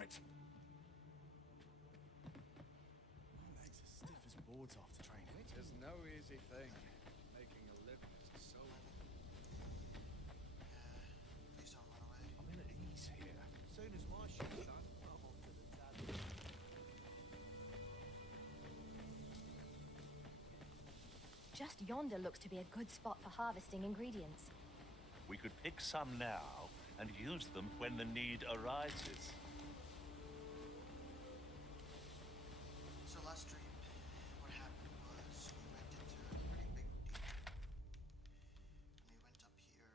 prick. My legs are stiff as boards after training. It is no easy thing. Making a living as a soldier. Please don't run away. I'm in at ease here. As soon as my shit's done, I'm on to the tavern. Just yonder looks to be a good spot for harvesting ingredients. We could pick some now and use them when the need arises. So last stream, what happened was we went into a pretty big deep. And we went up here,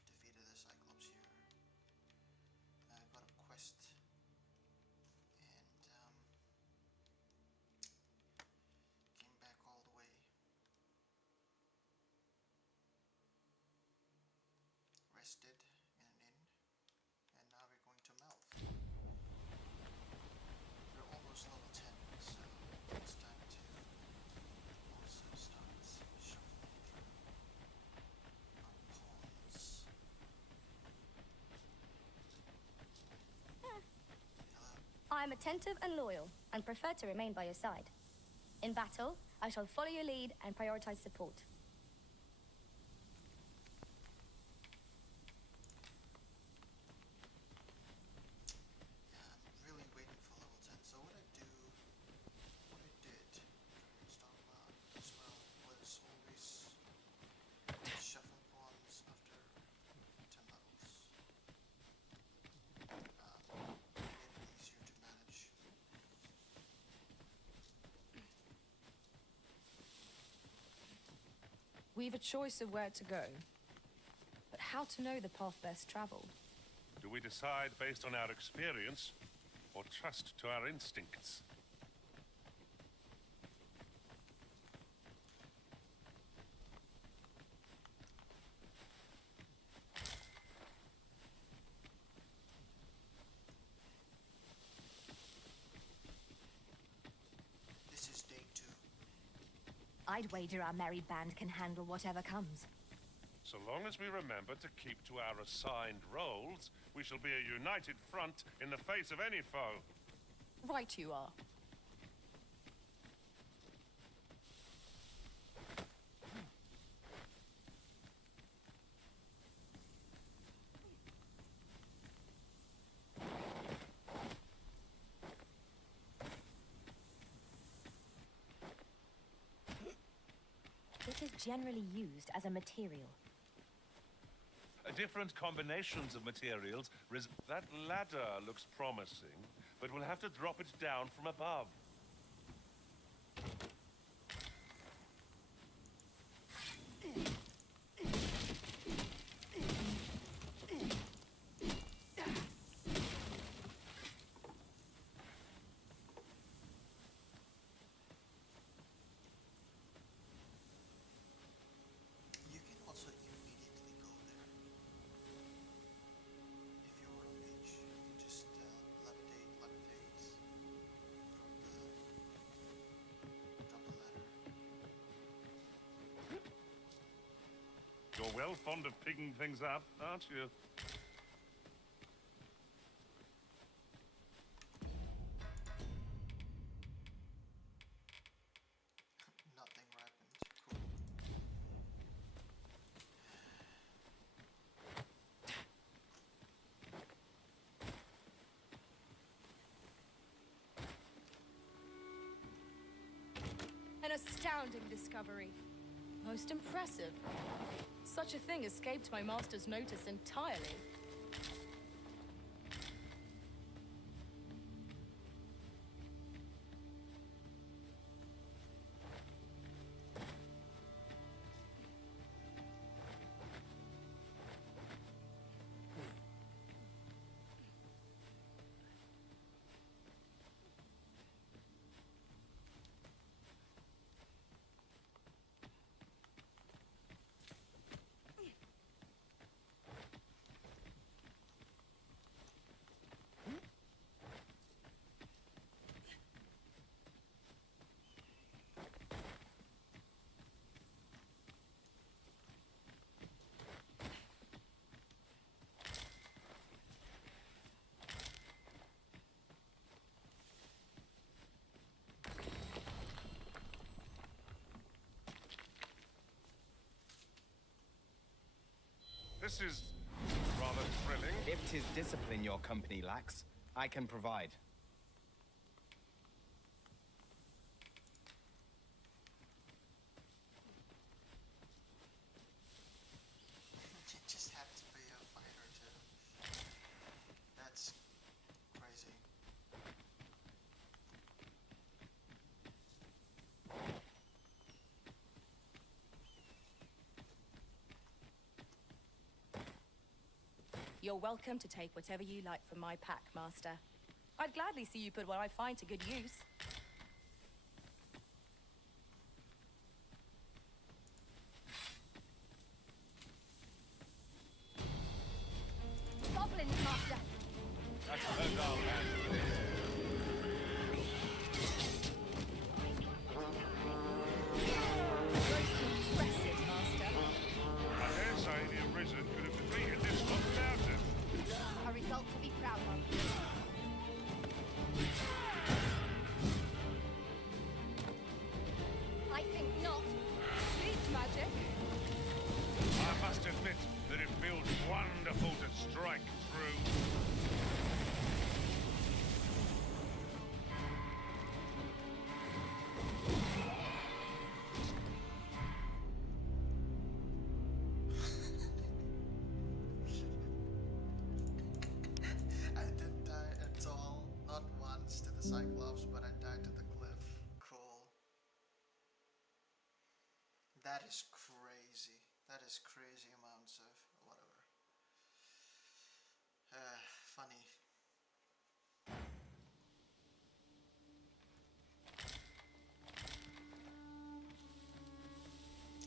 defeated the Cyclops here, and I got a quest, and came back all the way. Rested in an inn, and now we're going to Melf. We're almost level 10, so it's time to also start shuffling through our pawns. Hello. I am attentive and loyal, and prefer to remain by your side. In battle, I shall follow your lead and prioritize support. We've a choice of where to go, but how to know the path best traveled? Do we decide based on our experience or trust to our instincts? This is day 2. I'd wager our merry band can handle whatever comes. So long as we remember to keep to our assigned roles, we shall be a united front in the face of any foe. Right you are. It is generally used as a material. Different combinations of materials. That ladder looks promising, but we'll have to drop it down from above. You can also immediately go there. If you're a mage, you can just levitate drop the ladder. You're well fond of picking things up, aren't you? Nothing happened. Cool. An astounding discovery. Most impressive. Such a thing escaped my master's notice entirely. This is rather thrilling. If 'tis discipline your company lacks, I can provide. It just happens to be a fighter too. That's crazy. You're welcome to take whatever you like from my pack, Master. I'd gladly see you put what I find to good use. Goblins, Master. I suppose I'll handle this. Most impressive, Master. I dare say the Arisen could have defeated this one without it. A result to be proud of. I think not. Sleep magic. I must admit that it feels wonderful to strike through. I didn't die at all. Not once to the Cyclops, but I died to the cliff. Cool. That is crazy. That is crazy amounts of whatever. Funny.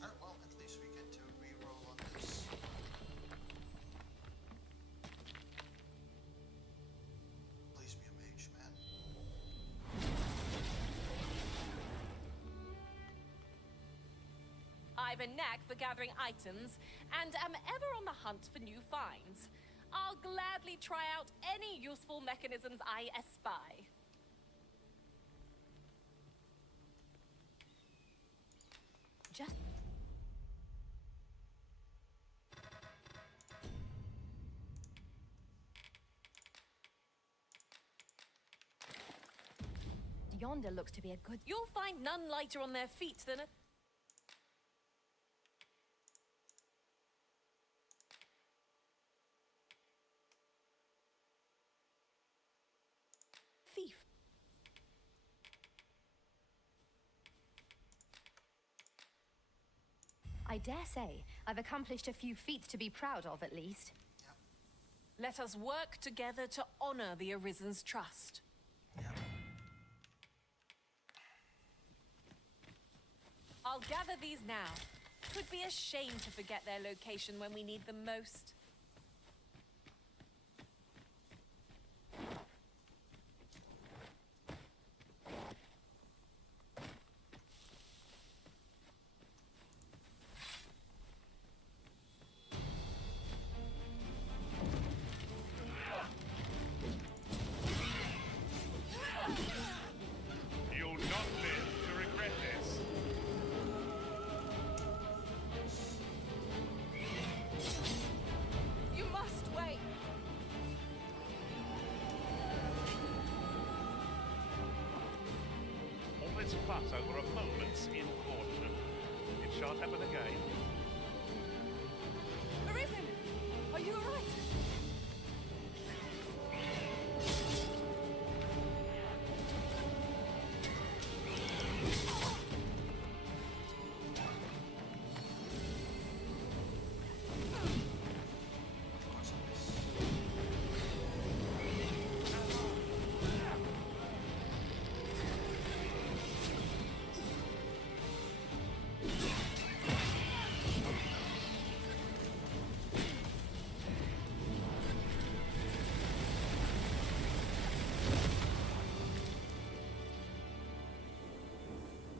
Alright, well, at least we get to reroll on this. Please be a mage, man. I've a knack for gathering items and am ever on the hunt for new finds. I'll gladly try out any useful mechanisms I espy. Just... Yonder looks to be a good... You'll find none lighter on their feet than a... thief. I dare say I've accomplished a few feats to be proud of, at least. Yep. Let us work together to honor the Arisen's trust. Yep. I'll gather these now. 'Twould be a shame to forget their location when we need them most. You'll not live to regret this. You must wait. All this fuss over a moment's incaution. It shan't happen again. Arisen! Are you alright? Of course it is.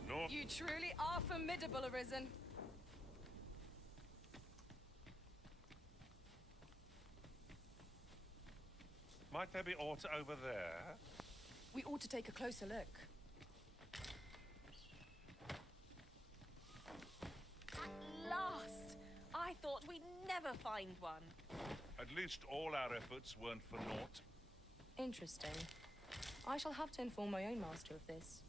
No. You truly are formidable, Arisen. Might there be aught over there? We ought to take a closer look. At last! I thought we'd never never find one. At least all our efforts weren't for naught. Interesting. I shall have to inform my own master of this.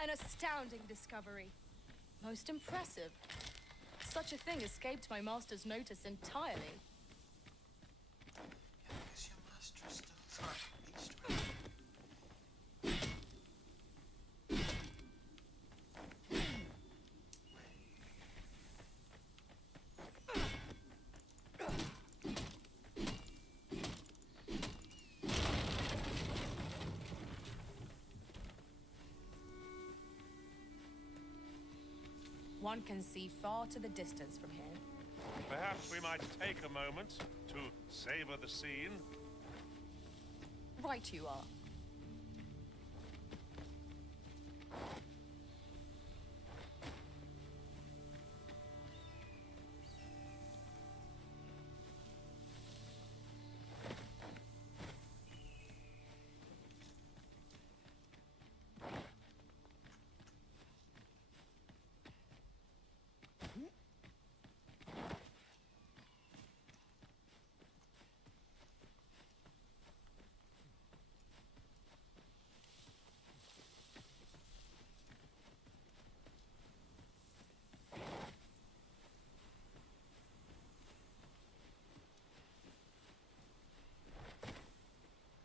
An astounding discovery. Most impressive. Such a thing escaped my master's notice entirely. Yeah, I guess your master still thought these two. One can see far to the distance from here. Perhaps we might take a moment to savor the scene. Right you are.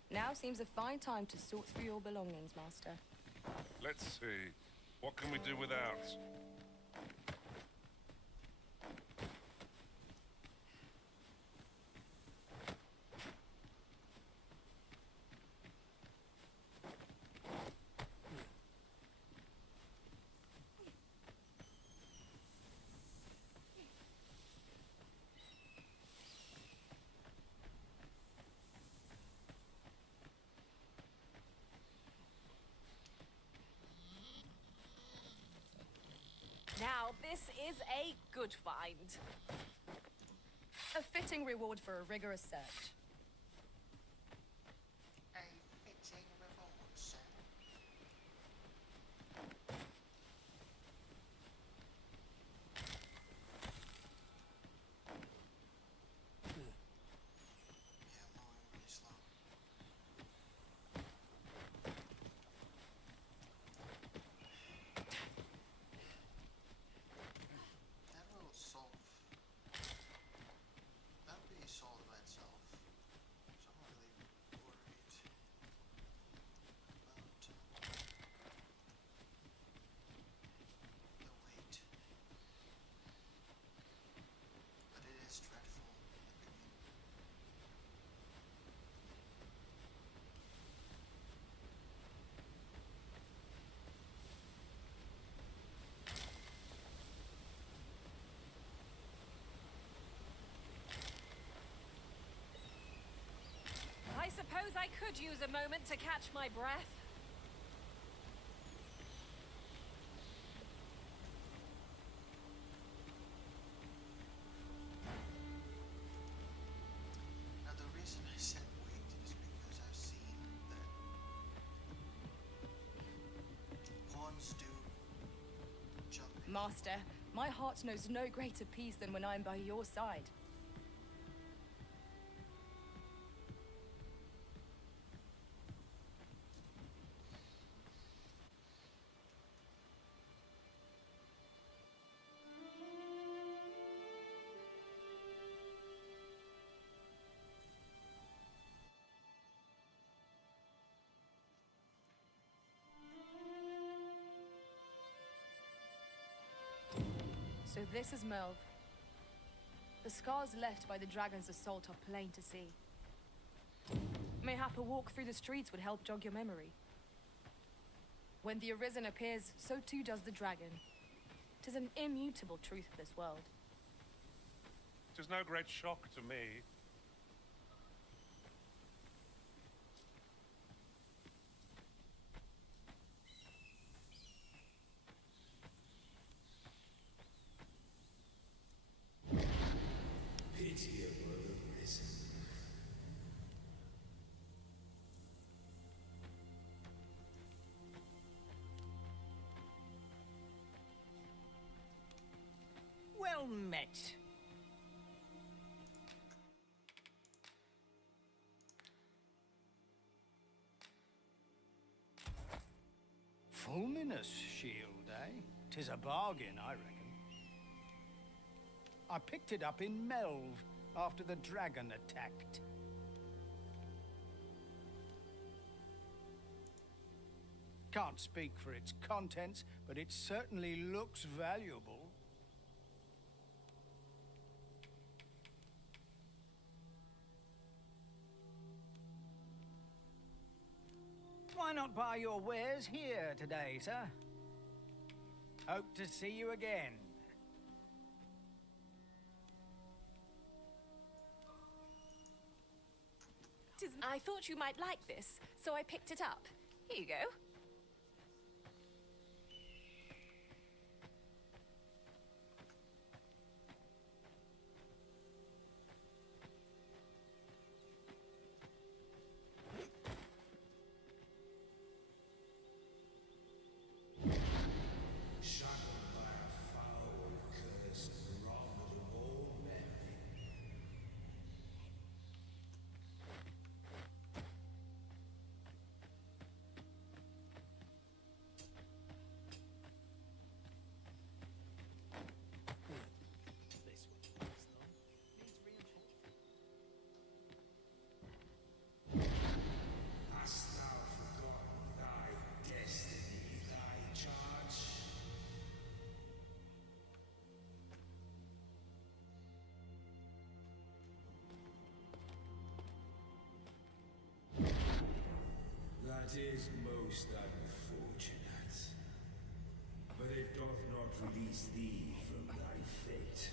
Now seems a fine time to sort through your belongings, Master. Let's see. What can we do without? Now, this is a good find. A fitting reward for a rigorous search. A fitting reward, sir. Yeah, I'm moving really slow. That will solve. That'll be solved by itself. So I'm not really worried about the weight. But it is dreadful in the beginning. I suppose I could use a moment to catch my breath. Now the reason I said wait is because I've seen that pawns do jump in. Master, my heart knows no greater peace than when I am by your side. So this is Melv. The scars left by the dragon's assault are plain to see. Mayhap a walk through the streets would help jog your memory. When the arisen appears, so too does the dragon. 'Tis an immutable truth of this world. It is no great shock to me. Well Well met. Fulminous shield, eh? 'Tis a bargain, I reckon. I picked it up in Melve after the dragon attacked. Can't speak for its contents, but it certainly looks valuable. Why not buy your wares here today, sir? Hope to see you again. I thought you might like this, so I picked it up. Here you go. That is most unfortunate, but it doth not release thee from thy fate.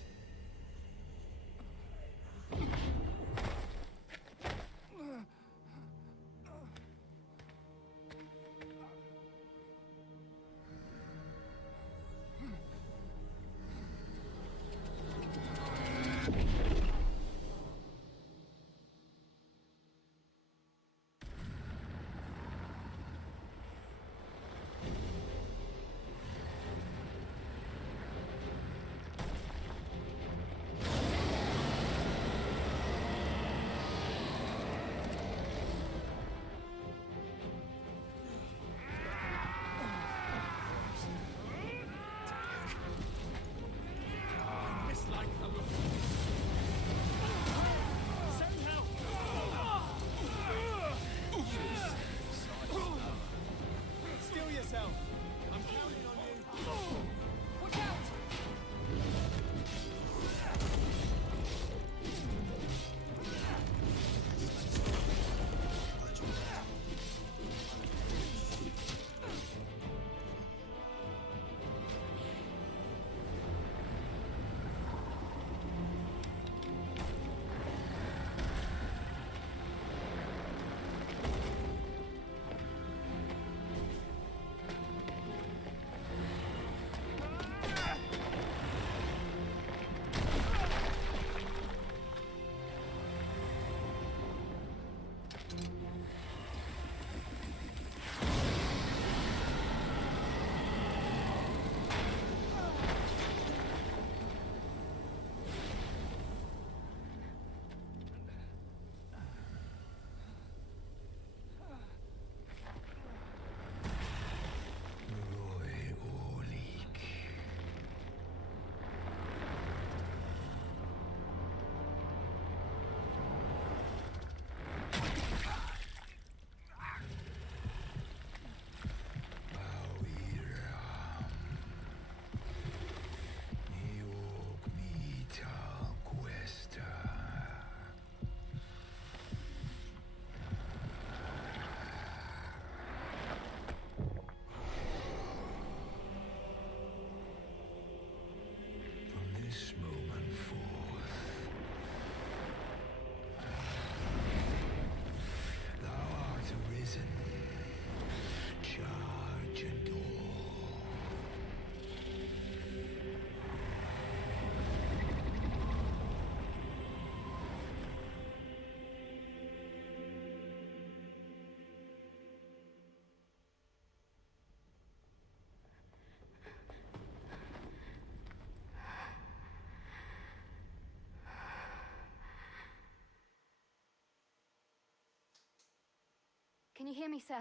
Can you hear me, sir?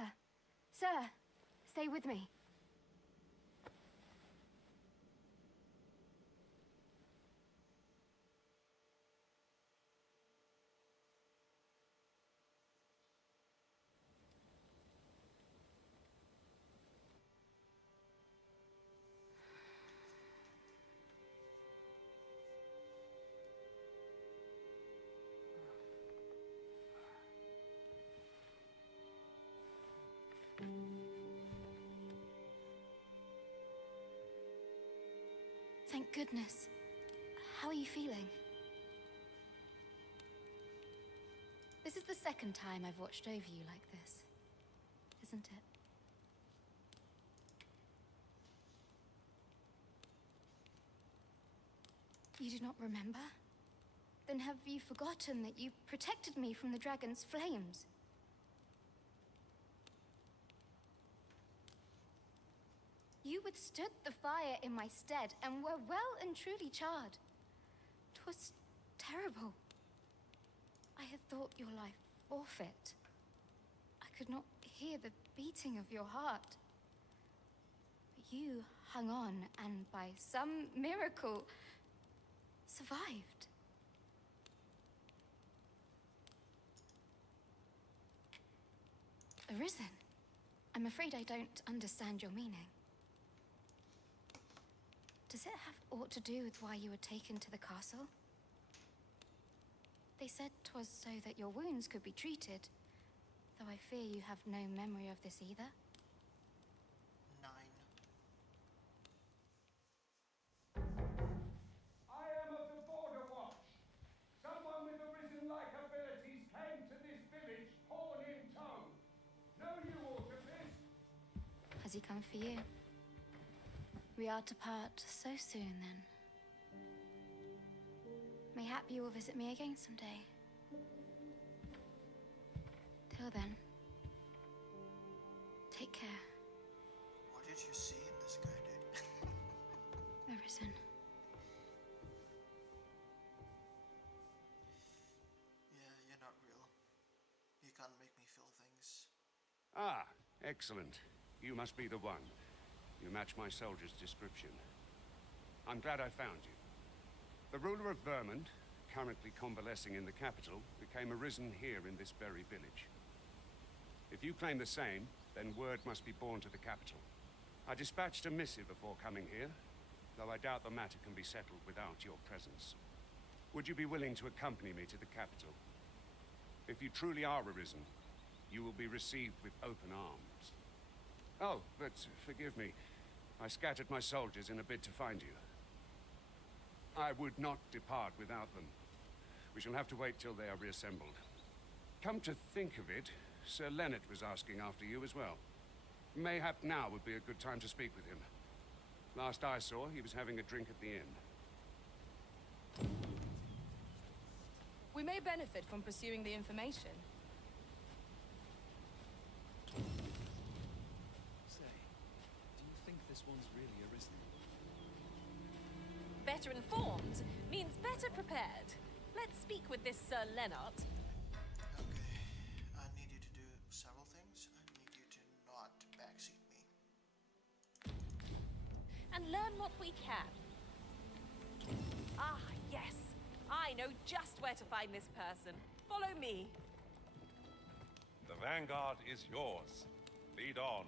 Sir, stay with me. Thank goodness. How are you feeling? This is the second time I've watched over you like this, isn't it? You do not remember? Then have you forgotten that you protected me from the dragon's flames? You withstood the fire in my stead and were well and truly charred. 'Twas terrible. I had thought your life forfeit. I could not hear the beating of your heart. But you hung on and by some miracle survived. Arisen, I'm afraid I don't understand your meaning. Does it have aught to do with why you were taken to the castle? They said 'twas so that your wounds could be treated, though I fear you have no memory of this either. 9. I am of the Border Watch. Someone with arisen-like abilities came to this village, horn in tow. Know you aught of this? Has he come for you? We are to part so soon, then. Mayhap you will visit me again someday. Till then, take care. What did you see in this guy, dude? Arisen. Yeah, you're not real. You can't make me feel things. Ah, excellent. You must be the one. You match my soldier's description. I'm glad I found you. The ruler of Vermont, currently convalescing in the capital, became arisen here in this very village. If you claim the same, then word must be borne to the capital. I dispatched a missive before coming here, though I doubt the matter can be settled without your presence. Would you be willing to accompany me to the capital? If you truly are arisen, you will be received with open arms. Oh, but forgive me. I scattered my soldiers in a bid to find you. I would not depart without them. We shall have to wait till they are reassembled. Come to think of it, Sir Leonard was asking after you as well. Mayhap now would be a good time to speak with him. Last I saw, he was having a drink at the inn. We may benefit from pursuing the information. Say, do you think this one's really arisen? Better informed means better prepared. Let's speak with this Sir Leonard. Okay, I need you to do several things. I need you to not backseat me. And learn what we can. Ah, yes. I know just where to find this person. Follow me. The vanguard is yours. Lead on.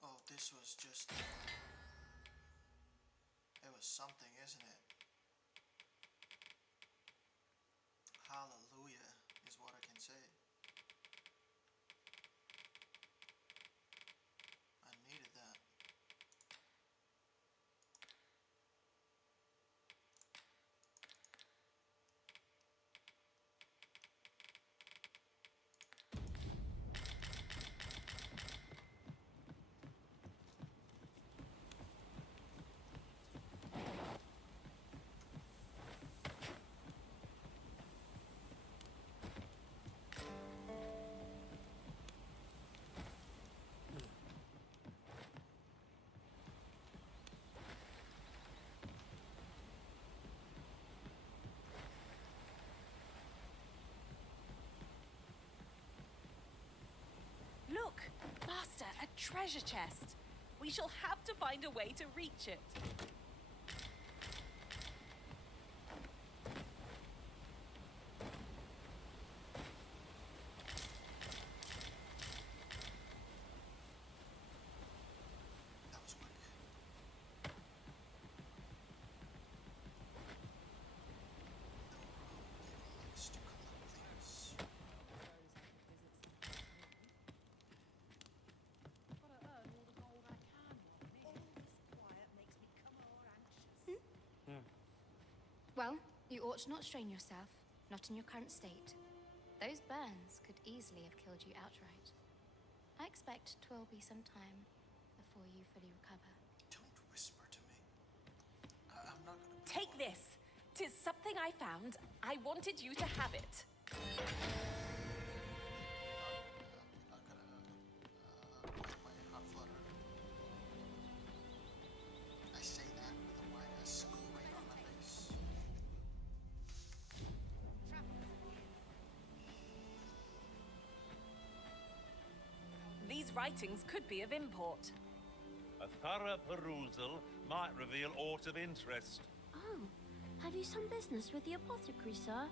Oh, this was just... It was something, isn't it? Hallelujah is what I can say. I needed that. Look, Master, a treasure chest. We shall have to find a way to reach it. That was quick. Evil likes to collect things. Well, you ought not strain yourself, not in your current state. Those burns could easily have killed you outright. I expect 'twill be some time before you fully recover. Don't whisper to me. I'm not gonna. Take this. 'Tis something I found. I wanted you to have it. Not gonna. My heart flutter. I say that with a wide-ass grin on my face. These writings could be of import. A thorough perusal might reveal aught of interest. Oh, have you some business with the apothecary, sir?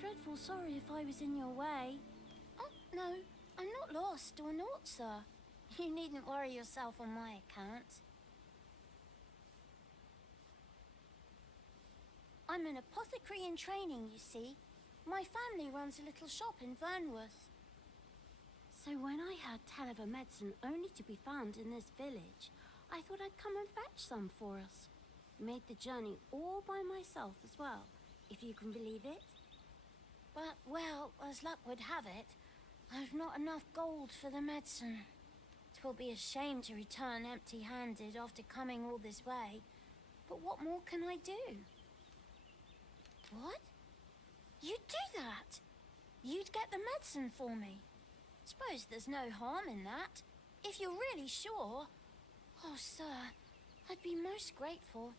Dreadful sorry if I was in your way. Oh, no, I'm not lost or naught, sir. You needn't worry yourself on my account. I'm an apothecary in training, you see. My family runs a little shop in Vernworth. So when I heard tell of a medicine only to be found in this village, I thought I'd come and fetch some for us. Made the journey all by myself as well, if you can believe it. But, well, as luck would have it, I've not enough gold for the medicine. 'Twill be a shame to return empty-handed after coming all this way. But what more can I do? What? You'd do that? You'd get the medicine for me? Suppose there's no harm in that. If you're really sure. Oh, sir, I'd be most grateful.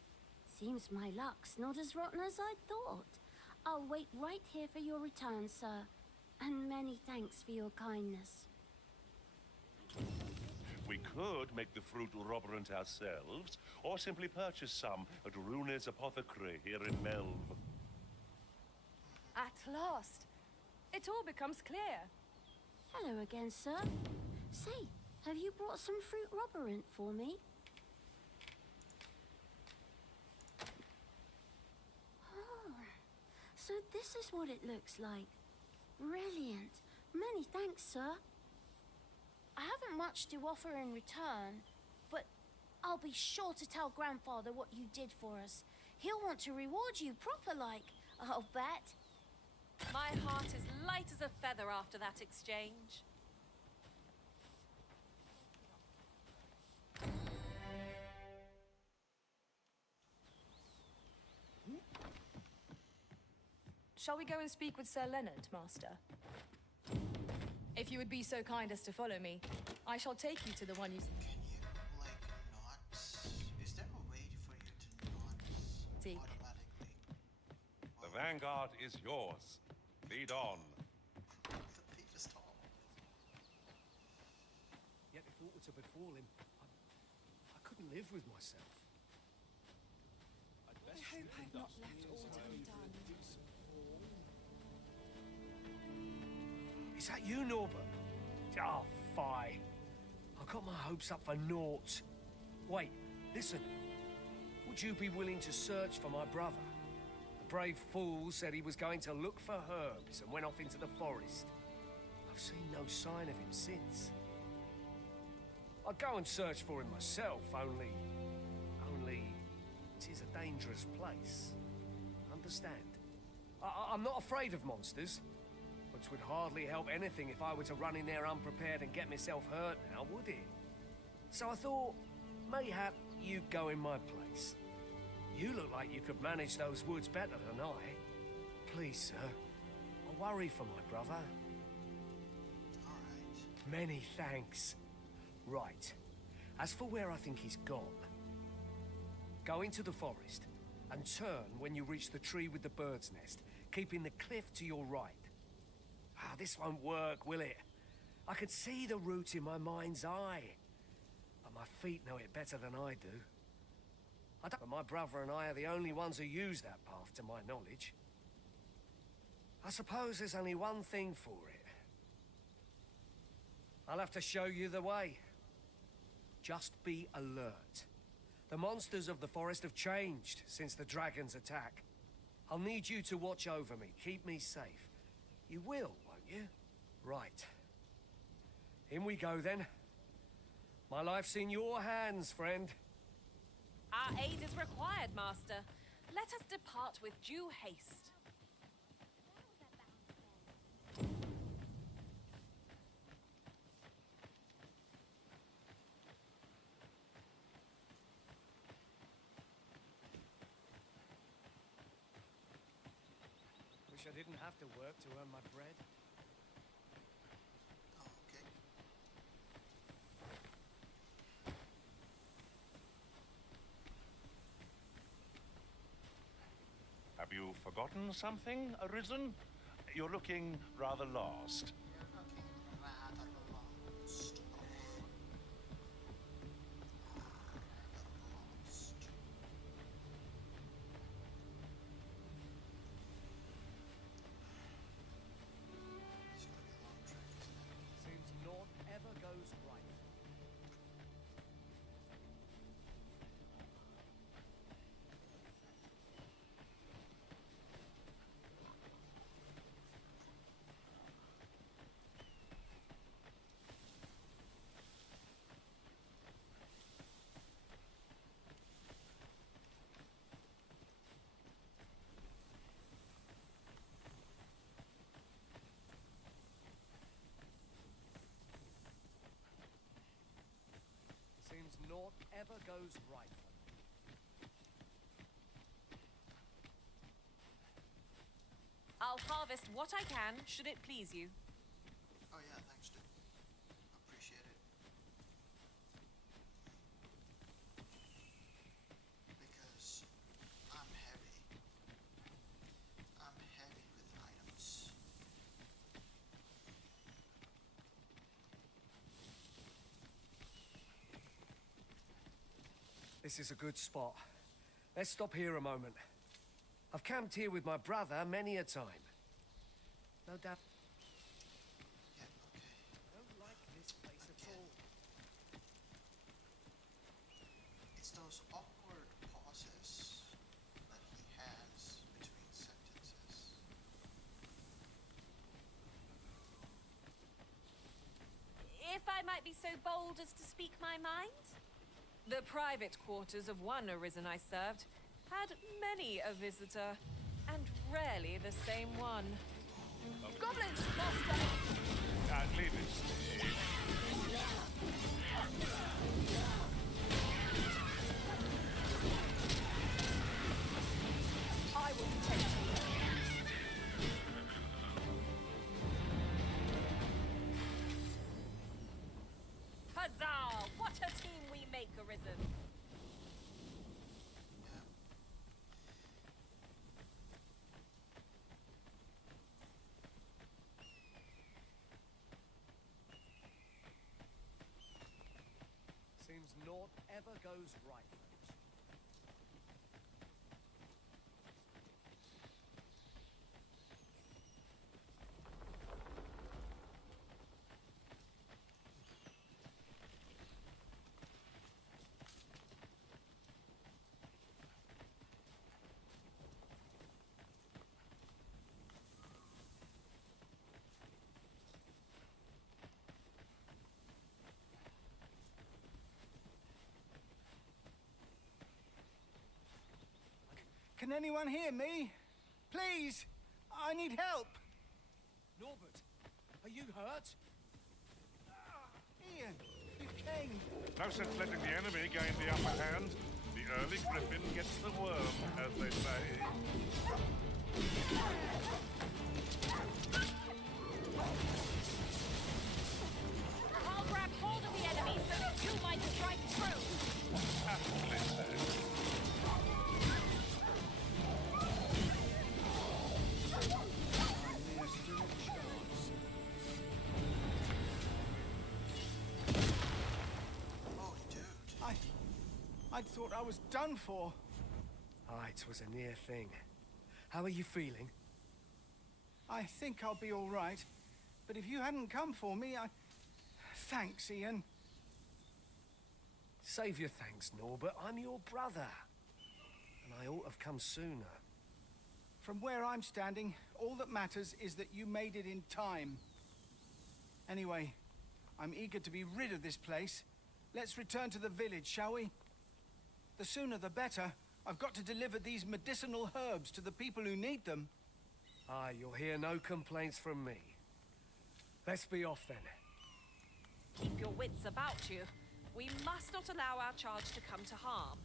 Seems my luck's not as rotten as I'd thought. I'll wait right here for your return, sir. And many thanks for your kindness. We could make the fruit robberant ourselves, or simply purchase some at Rune's apothecary here in Melve. At last. It all becomes clear. Hello again, sir. Say, have you brought some fruit robberant for me? Oh, so this is what it looks like. Brilliant. Many thanks, sir. I haven't much to offer in return, but I'll be sure to tell Grandfather what you did for us. He'll want to reward you proper like, I'll bet. My heart is light as a feather after that exchange. Shall we go and speak with Sir Leonard, Master? If you would be so kind as to follow me, I shall take you to the one you... Can you, like, not... Is there a way for you to not Take. automatically... The vanguard is yours. Lead on. The peak is tall. Yet if aught were to befall him, I couldn't live with myself. I hope I've not left aught undone. Is that you, Norbert? Oh, fie. I got my hopes up for naught. Wait, listen. Would you be willing to search for my brother? The brave fool said he was going to look for herbs and went off into the forest. I've seen no sign of him since. I'd go and search for him myself, only it is a dangerous place. Understand? I'm not afraid of monsters, but it would hardly help anything if I were to run in there unprepared and get myself hurt now, would it? So I thought, mayhap you'd go in my place. You look like you could manage those woods better than I. Please, sir, I worry for my brother. All right. Many thanks. Right. As for where I think he's gone, go into the forest and turn when you reach the tree with the bird's nest, keeping the cliff to your right. Ah, this won't work, will it? I can see the route in my mind's eye, but my feet know it better than I do. But my brother and I are the only ones who use that path, to my knowledge. I suppose there's only one thing for it. I'll have to show you the way. Just be alert. The monsters of the forest have changed since the dragon's attack. I'll need you to watch over me, keep me safe. You will, won't you? Right. In we go then. My life's in your hands, friend. Our aid is required, Master. Let us depart with due haste. Wish I didn't have to work to earn my bread. Oh, okay. Have you forgotten something, Arisen? You're looking rather lost. You're looking rather lost. It's gonna be a long trek, isn't it? Seems naught ever goes right. Seems naught ever goes right. I'll harvest what I can, should it please you. Oh yeah, thanks, dude. Appreciate it. Because I'm heavy. I'm heavy with items. This is a good spot. Let's stop here a moment. I've camped here with my brother many a time. No doubt. Yeah, okay. I don't like this place at all. It's those awkward pauses that he has between sentences. If I might be so bold as to speak my mind? The private quarters of one Arisen I served had many a visitor, and rarely the same one. Goblins, Master! Leave it. I will protect you. Huzzah! What a team we make, Arisen! Yeah. Seems naught ever goes right. Can anyone hear me? Please! I need help! Norbert, are you hurt? Ian, you came. No sense letting the enemy gain the upper hand. The early griffin gets the worm, as they say. I'll grab hold of the enemy so that you might strike through. Aptly said. Holy dude. I thought I was done for. Ah, it was a near thing. How are you feeling? I think I'll be all right. But if you hadn't come for me, Thanks, Ian. Save your thanks, Norbert. I'm your brother. And I ought to have come sooner. From where I'm standing, all that matters is that you made it in time. Anyway, I'm eager to be rid of this place. Let's return to the village, shall we? The sooner the better. I've got to deliver these medicinal herbs to the people who need them. Ah, you'll hear no complaints from me. Let's be off then. Keep your wits about you. We must not allow our charge to come to harm.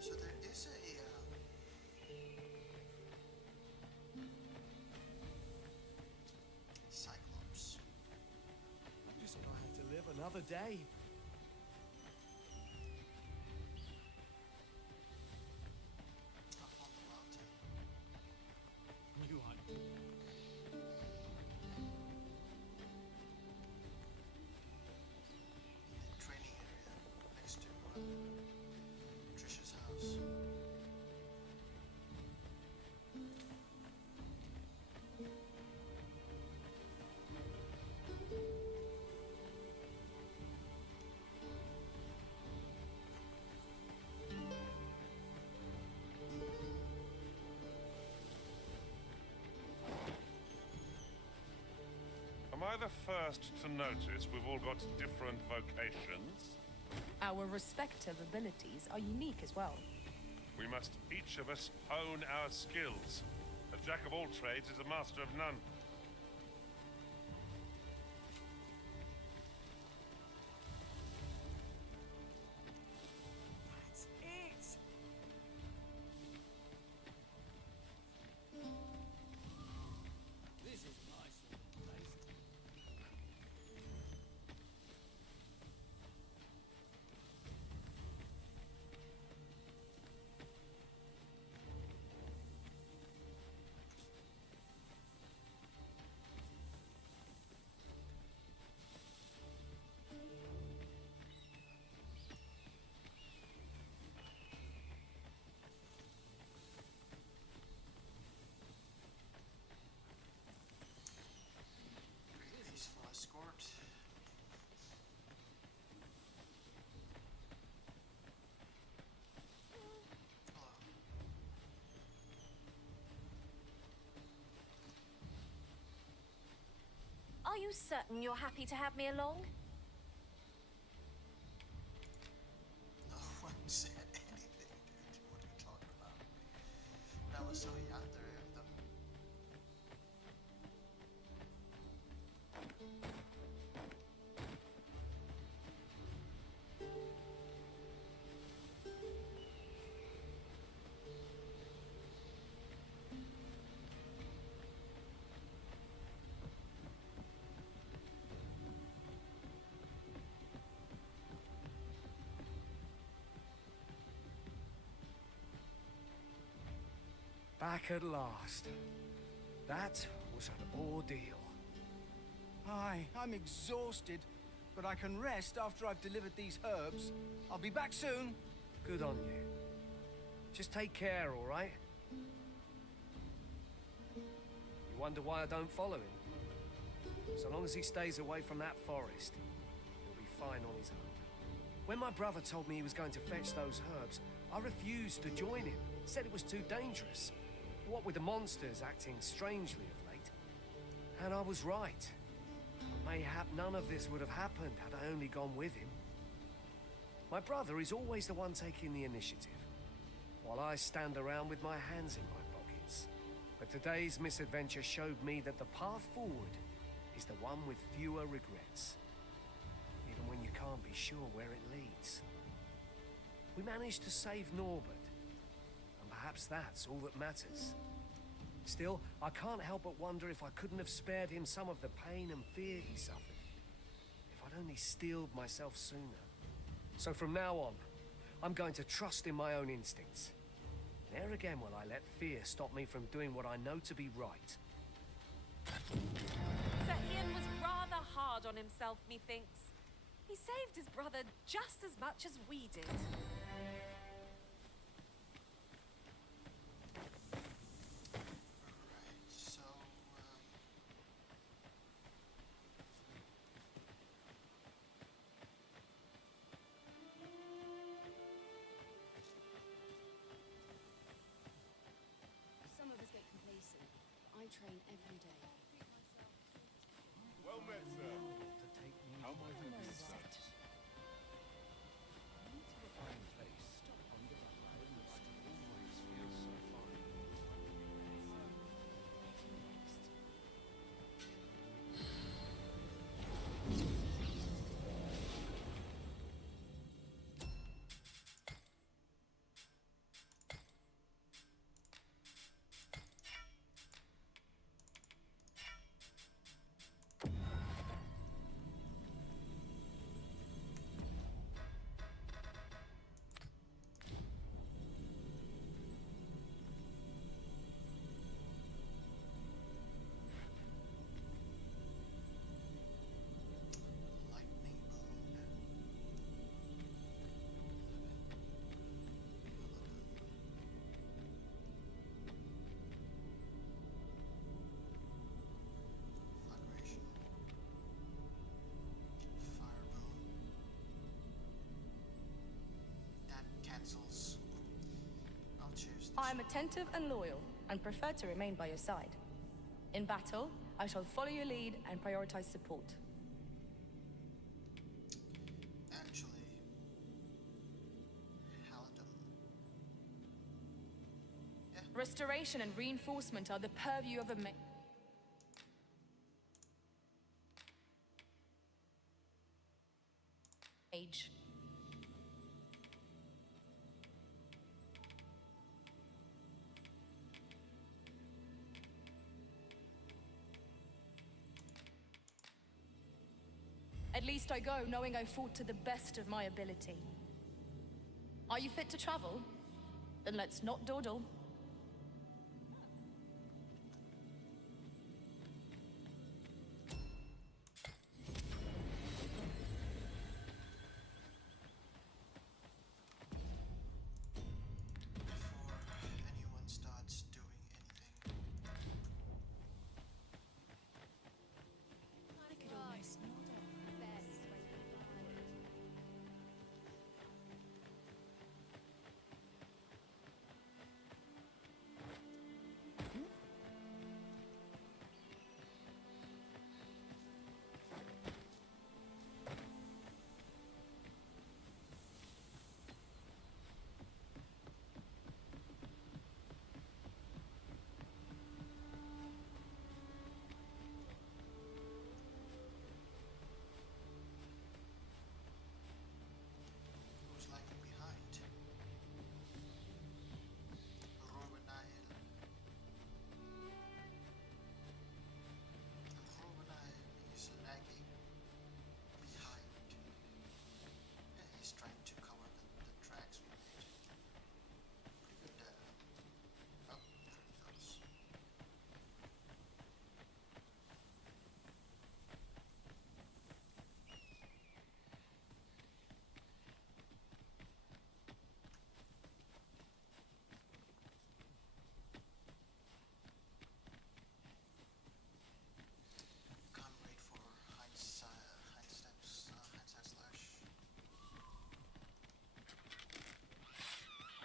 So there is a Cyclops. Just thought I had to live another day. Up on the mountain. You are. The training area next to Trisha's house. Am I the first to notice we've all got different vocations? Our respective abilities are unique as well. We must each of us hone our skills. A jack of all trades is a master of none. That's it. This is nice little place. Pretty peaceful escort. Hello. Are you certain you're happy to have me along? No one said anything, dude. What are you talking about? That was so yandere of them. Back at last. That was an ordeal. Aye, I'm exhausted, but I can rest after I've delivered these herbs. I'll be back soon. Good on you. Just take care, all right? You wonder why I don't follow him? So long as he stays away from that forest, he'll be fine on his own. When my brother told me he was going to fetch those herbs, I refused to join him. Said it was too dangerous. What with the monsters acting strangely of late. And I was right. Mayhap none of this would have happened had I only gone with him. My brother is always the one taking the initiative, while I stand around with my hands in my pockets. But today's misadventure showed me that the path forward is the one with fewer regrets, even when you can't be sure where it leads. We managed to save Norbert, and perhaps that's all that matters. Still, I can't help but wonder if I couldn't have spared him some of the pain and fear he suffered. If I'd only steeled myself sooner. So from now on, I'm going to trust in my own instincts. Ne'er again will I let fear stop me from doing what I know to be right. Sir Ian was rather hard on himself, methinks. He saved his brother just as much as we did. Some of us get complacent. I train every day. Well met, sir. How might I be, sir? Fine place. Under the light must always feel so fine. I am attentive and loyal, and prefer to remain by your side. In battle, I shall follow your lead and prioritize support. Actually, Halidom. Yeah. Restoration and reinforcement are the purview of a mage. At least I go knowing I fought to the best of my ability. Are you fit to travel? Then let's not dawdle.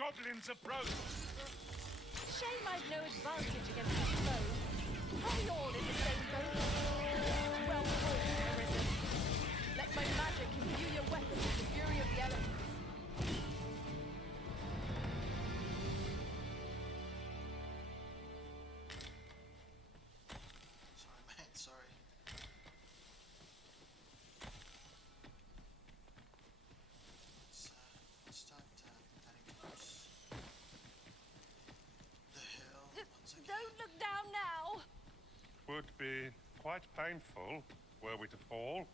goblins approach! Shame I've no advantage against this foe. Are we all in the same boat? Well fought, Arisen. Let my magic imbue your weapons with the fury of the elements. Sorry, mate, sorry. Let's start heading towards the hill once again. Don't look down now! Would be quite painful were we to fall.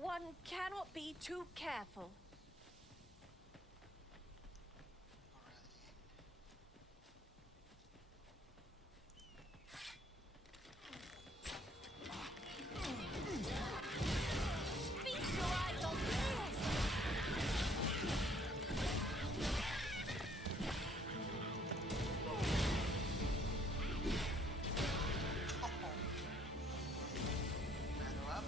One cannot be too careful. Feast your eyes on this! Batter up.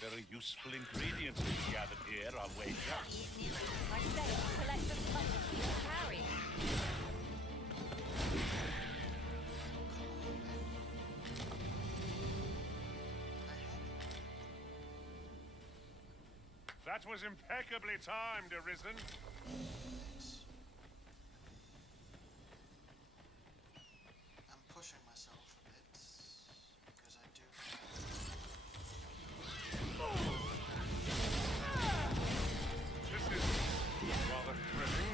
Very useful ingredients to be gathered here, I'll wager. I say, collect as much as you can carry. That was impeccably timed, Arisen. Thanks. I'm pushing myself a bit because I do This is rather thrilling.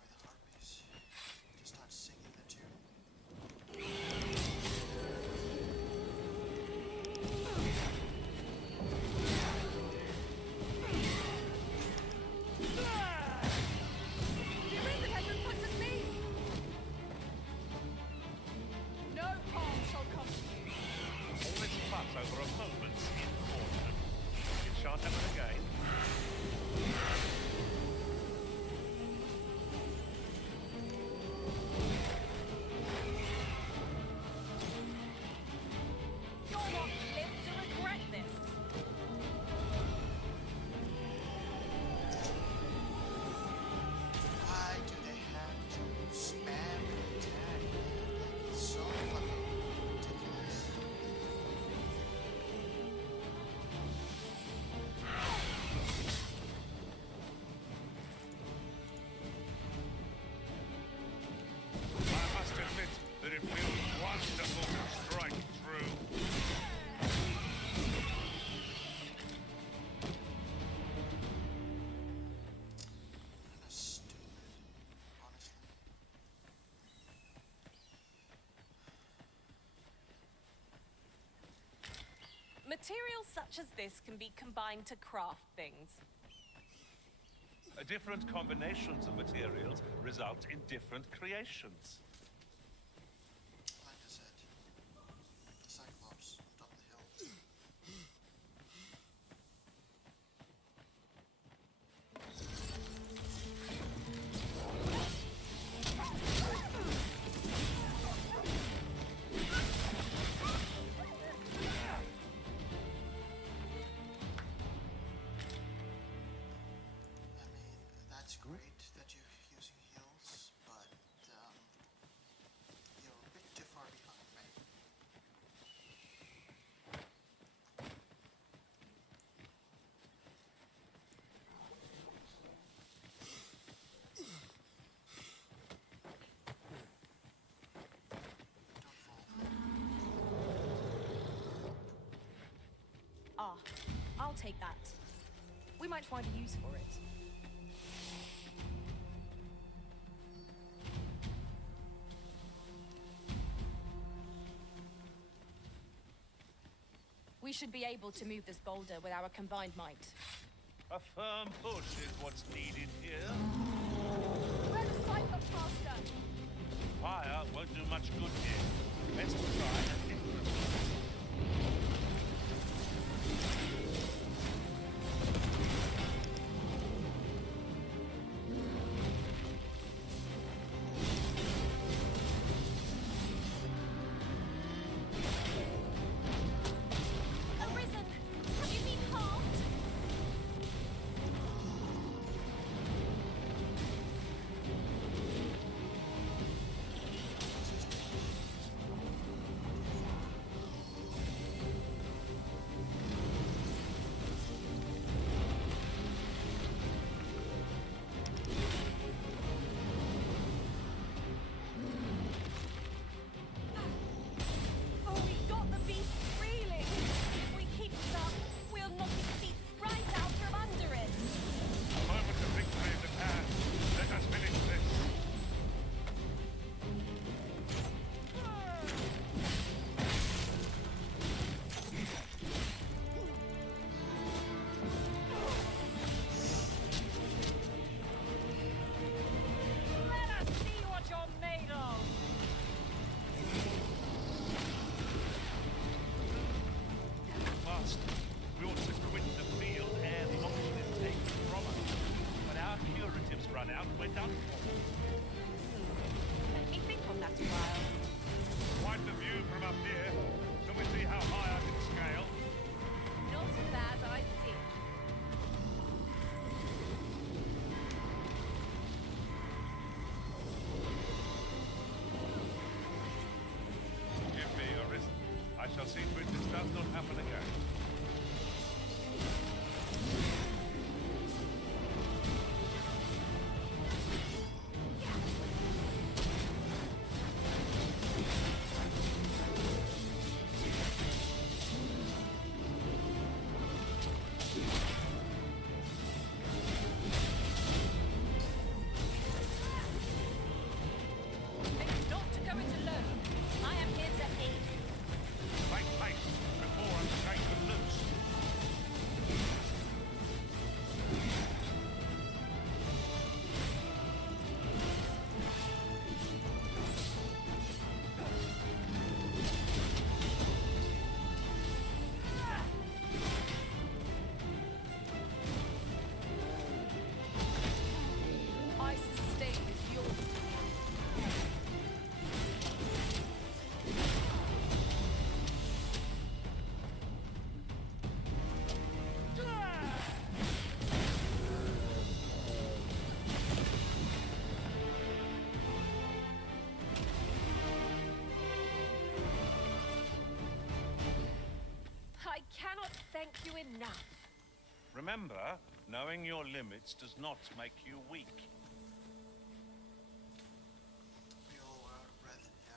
with the harpies to start singing the tune. Arisen has been put to sea! No harm shall come to you. All this fuss over a moment's infortune. It shan't happen again. You'll not live to regret this. Why do they have to spam the tag? Like, it's so fucking ridiculous. I must admit that it feels wonderful to strike through. Kinda stupid, honestly. Materials such as this can be combined to craft things. Different combinations of materials result in different creations. Like I said, the Cyclops on top of the hill. I mean, that's great that you're using heals, but Ah, I'll take that. We might find a use for it. We should be able to move this boulder with our combined might. A firm push is what's needed here. Where the cyclops faster? Fire won't do much good here. Best try and hit them. Arisen, have you been harmed? Oh, we got the beast reeling. If we keep this up, we'll knock his feet right out from under it. A moment of victory is at hand. Let us finish this. Let us see what you're made of. Master, we ought to quit the field ere the option is taken from us. When our curatives run out, we're done for. Let me think on that a while. Quite the view from up here. Shall we see how high I can scale? Not a bad idea. Give me Arisen. I shall see to it this does not happen again. It's not to go it alone. I am here to aid. Make haste before I'm shaken loose. I sustain is yours. I cannot thank you enough. Remember, knowing your limits does not make you weak. We all were out of breath, yeah.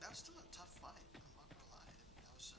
That was still a tough fight, I'm not gonna lie. That was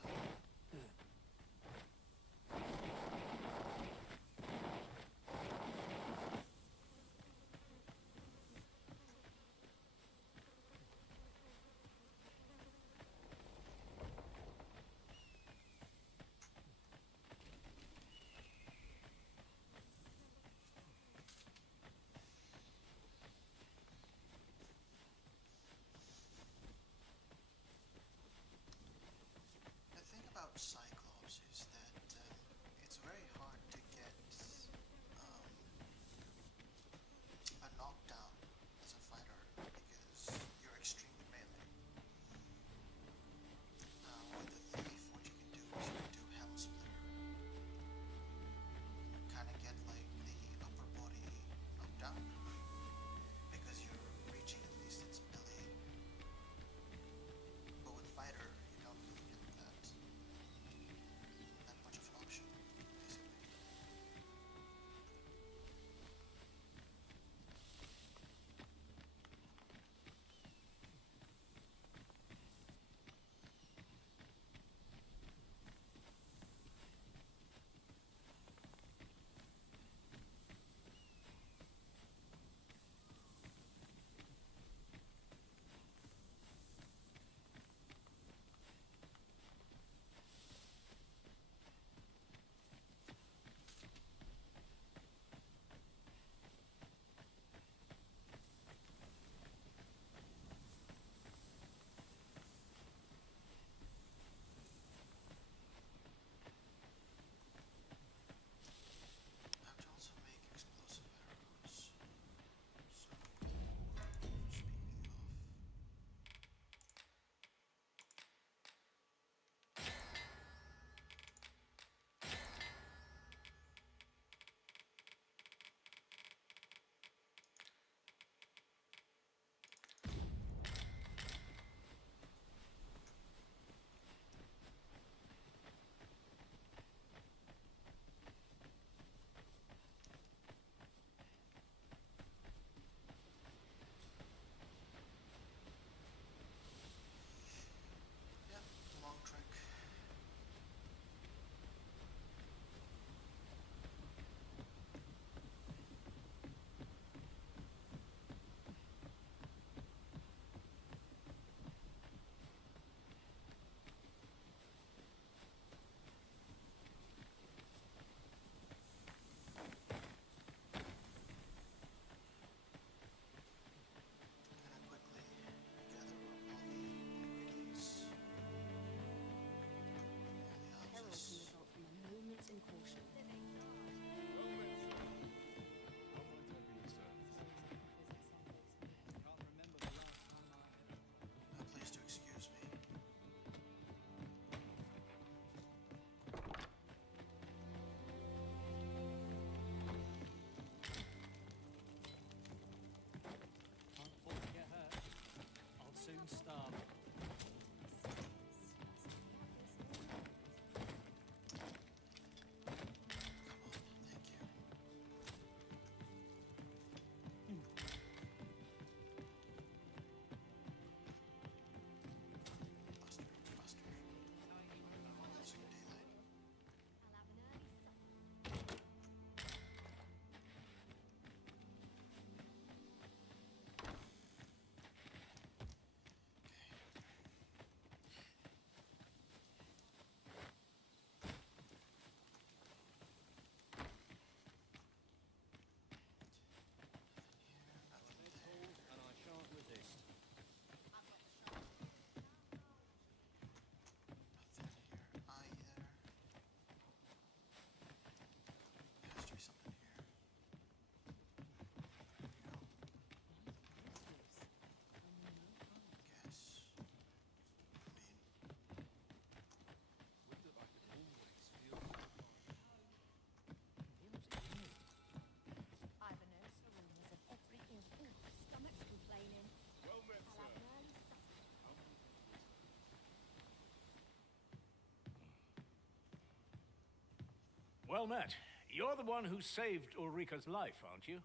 Well met. You're the one who saved Ulrika's life, aren't you?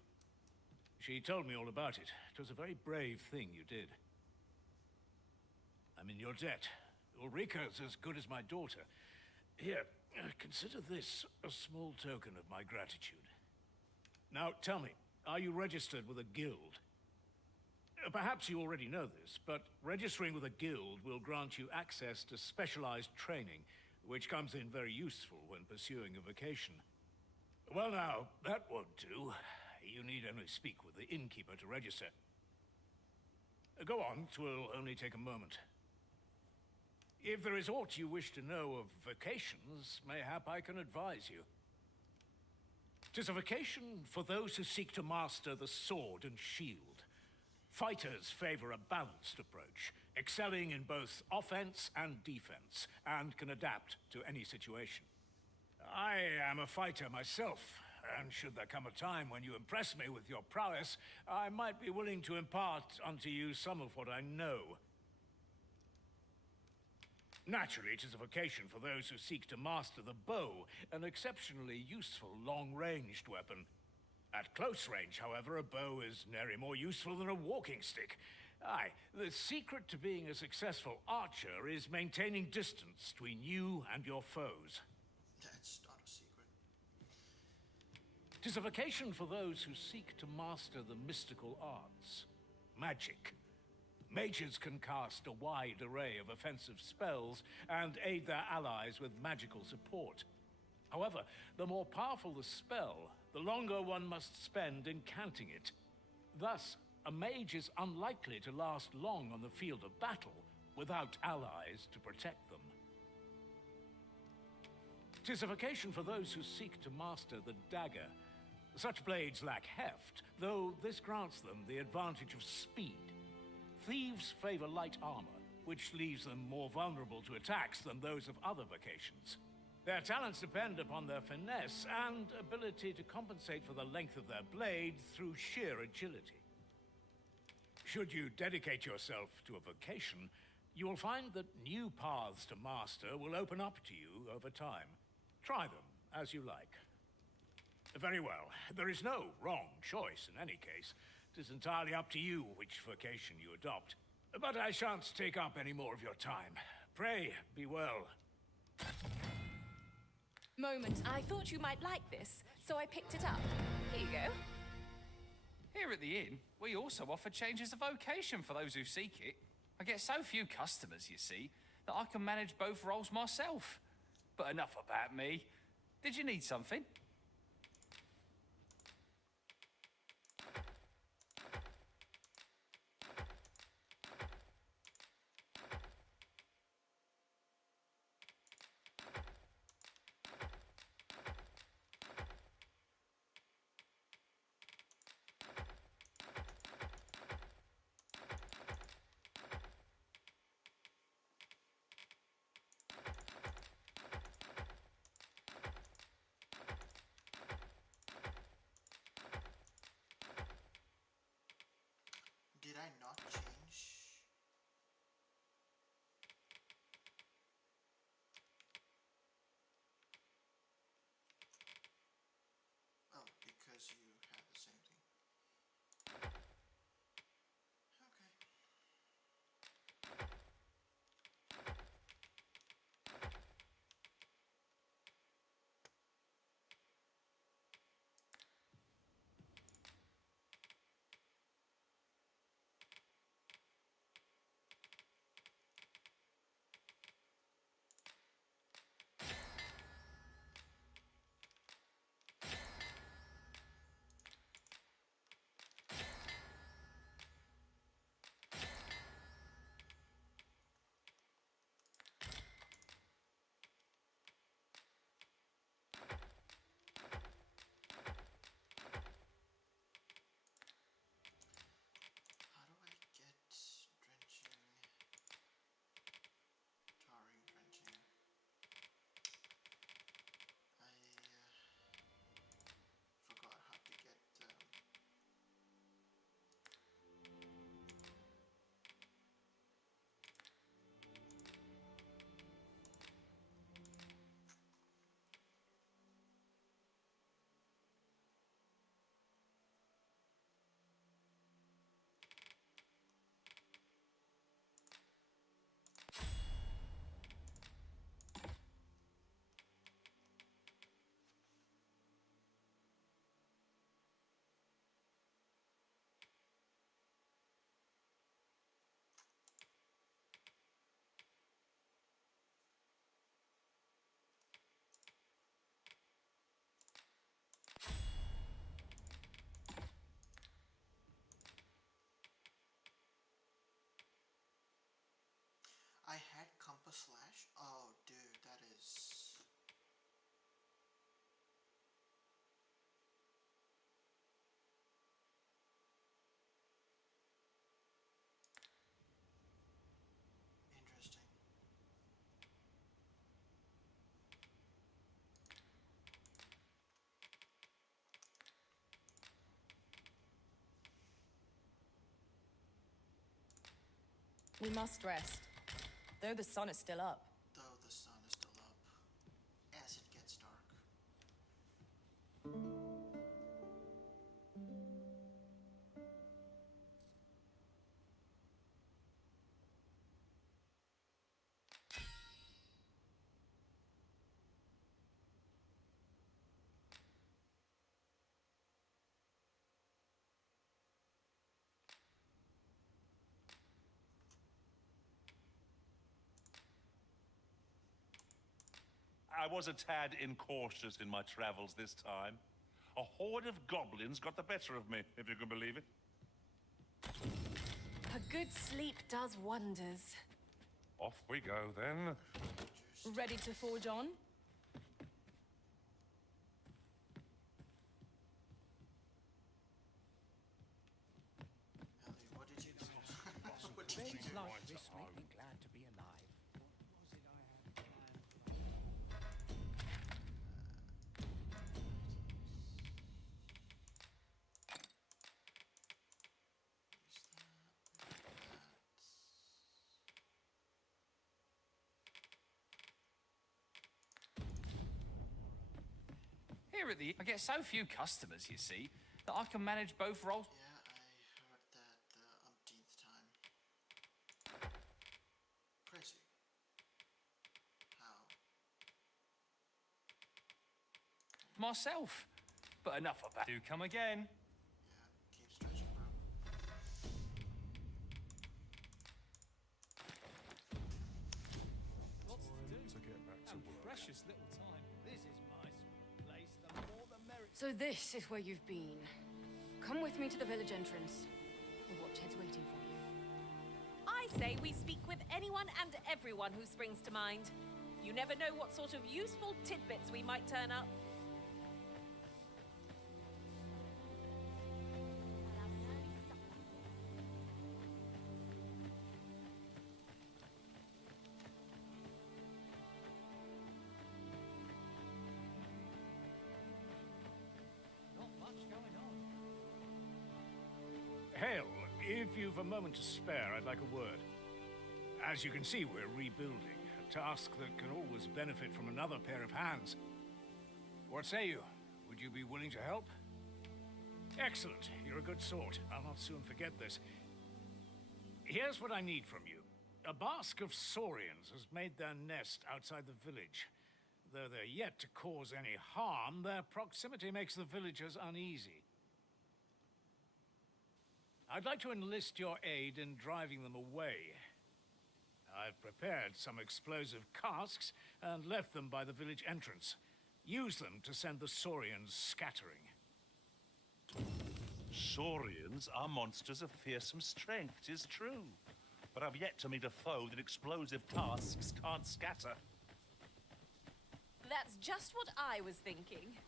She told me all about it. It was a very brave thing you did. I'm in your debt. Ulrika's as good as my daughter. Here, consider this a small token of my gratitude. Now, tell me, are you registered with a guild? Perhaps you already know this, but registering with a guild will grant you access to specialized training, which comes in very useful when pursuing a vocation. Well now, that won't do. You need only speak with the innkeeper to register. Go on, 'twill only take a moment. If there is aught you wish to know of vocations, mayhap I can advise you. 'Tis a vocation for those who seek to master the sword and shield. Fighters favor a balanced approach, excelling in both offense and defense, and can adapt to any situation. I am a fighter myself, and should there come a time when you impress me with your prowess, I might be willing to impart unto you some of what I know. Naturally, it is a vocation for those who seek to master the bow, an exceptionally useful long-ranged weapon. At close range, however, a bow is nary more useful than a walking stick. Aye, the secret to being a successful archer is maintaining distance between you and your foes. That's not a secret. 'Tis a vocation for those who seek to master the mystical arts. Magic. Mages can cast a wide array of offensive spells and aid their allies with magical support. However, the more powerful the spell, the longer one must spend incanting it. Thus, a mage is unlikely to last long on the field of battle without allies to protect them. 'Tis a vocation for those who seek to master the dagger. Such blades lack heft, though this grants them the advantage of speed. Thieves favor light armor, which leaves them more vulnerable to attacks than those of other vocations. Their talents depend upon their finesse and ability to compensate for the length of their blade through sheer agility. Should you dedicate yourself to a vocation, you will find that new paths to master will open up to you over time. Try them as you like. Very well. There is no wrong choice in any case. It is entirely up to you which vocation you adopt. But I shan't take up any more of your time. Pray, be well. Moment. I thought you might like this, so I picked it up. Here you go. Here at the inn, we also offer changes of vocation for those who seek it. I get so few customers, you see, that I can manage both roles myself. But enough about me. Did you need something? We must rest. Though the sun is still up. Though the sun is still up. As it gets dark. I was a tad incautious in my travels this time. A horde of goblins got the better of me, if you can believe it. A good sleep does wonders. Off we go, then. Ready to forge on? Ellie, what did you do? What did you Days do? like this make me glad to be alive. Here at the... I get so few customers, you see, that I can manage both roles. Yeah, I heard that the umpteenth time. Crazy. How? Myself. But enough of that. Do come again. Yeah, keep stretching, bro. Lots to do. To get back to work. Precious little time. This is my sort of place. The more the merrier. So this is where you've been. Come with me to the village entrance. The watchhead's waiting for you. I say we speak with anyone and everyone who springs to mind. You never know what sort of useful tidbits we might turn up. Not much going on. Hale, if you've a moment to spare, I'd like a word. As you can see, we're rebuilding, a task that can always benefit from another pair of hands. What say you? Would you be willing to help? Excellent. You're a good sort. I'll not soon forget this. Here's what I need from you. A bask of saurians has made their nest outside the village. Though they're yet to cause any harm, their proximity makes the villagers uneasy. I'd like to enlist your aid in driving them away. I've prepared some explosive casks and left them by the village entrance. Use them to send the saurians scattering. Saurians are monsters of fearsome strength, 'tis true. But I've yet to meet a foe that explosive casks can't scatter. That's just what I was thinking.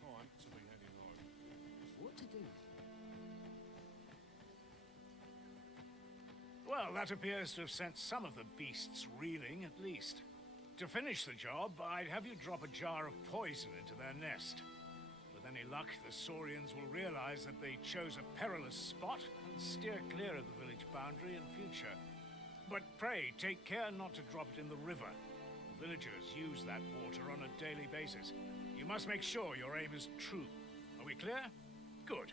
Time to be heading home. What to do? Well, that appears to have sent some of the beasts reeling, at least. To finish the job, I'd have you drop a jar of poison into their nest. With any luck, the saurians will realize that they chose a perilous spot and steer clear of the village boundary in future. But pray, take care not to drop it in the river. The villagers use that water on a daily basis. You must make sure your aim is true. Are we clear? Good.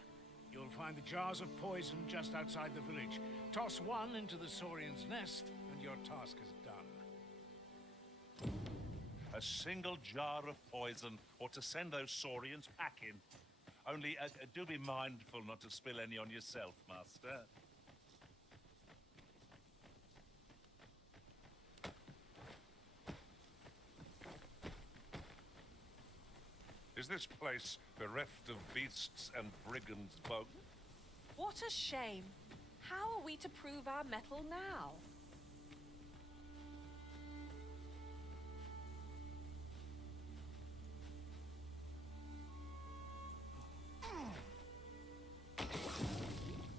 You'll find the jars of poison just outside the village. Toss one into the saurian's nest, and your task is done. A single jar of poison ought to send those saurians packing. Only do be mindful not to spill any on yourself, Master. Is this place bereft of beasts and brigands both? What a shame. How are we to prove our mettle now?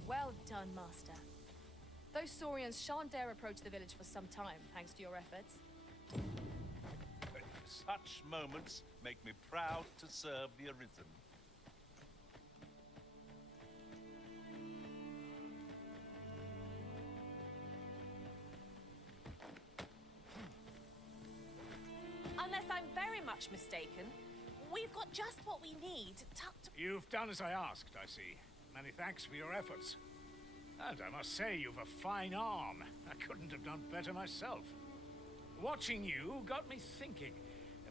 Well done, Master. Those Saurians shan't dare approach the village for some time, thanks to your efforts. Such moments make me proud to serve the arisen. Unless I'm very much mistaken, we've got just what we need tucked... You've done as I asked, I see. Many thanks for your efforts. And I must say, you've a fine arm. I couldn't have done better myself. Watching you got me thinking.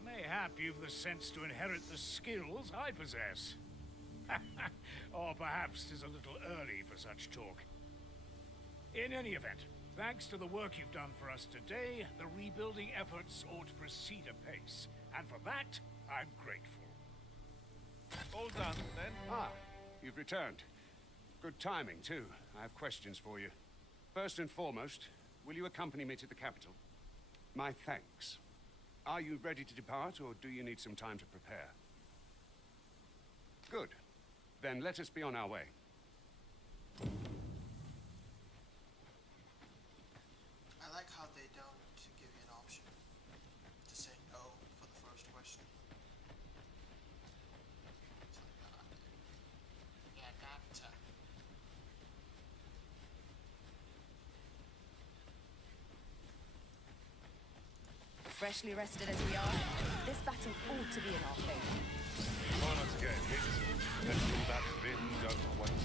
Mayhap you've the sense to inherit the skills I possess. Or perhaps 'tis a little early for such talk. In any event, thanks to the work you've done for us today, the rebuilding efforts ought to proceed apace. And for that, I'm grateful. All done, then? Ah, you've returned. Good timing, too. I have questions for you. First and foremost, will you accompany me to the capital? My thanks. Are you ready to depart, or do you need some time to prepare? Good. Then let us be on our way. I like how they don't give you an option to say no for the first question. It's like, yeah, gotcha. Freshly rested as we are, this battle ought to be in our favor. Try not to get hit. Let's do that bit and go once.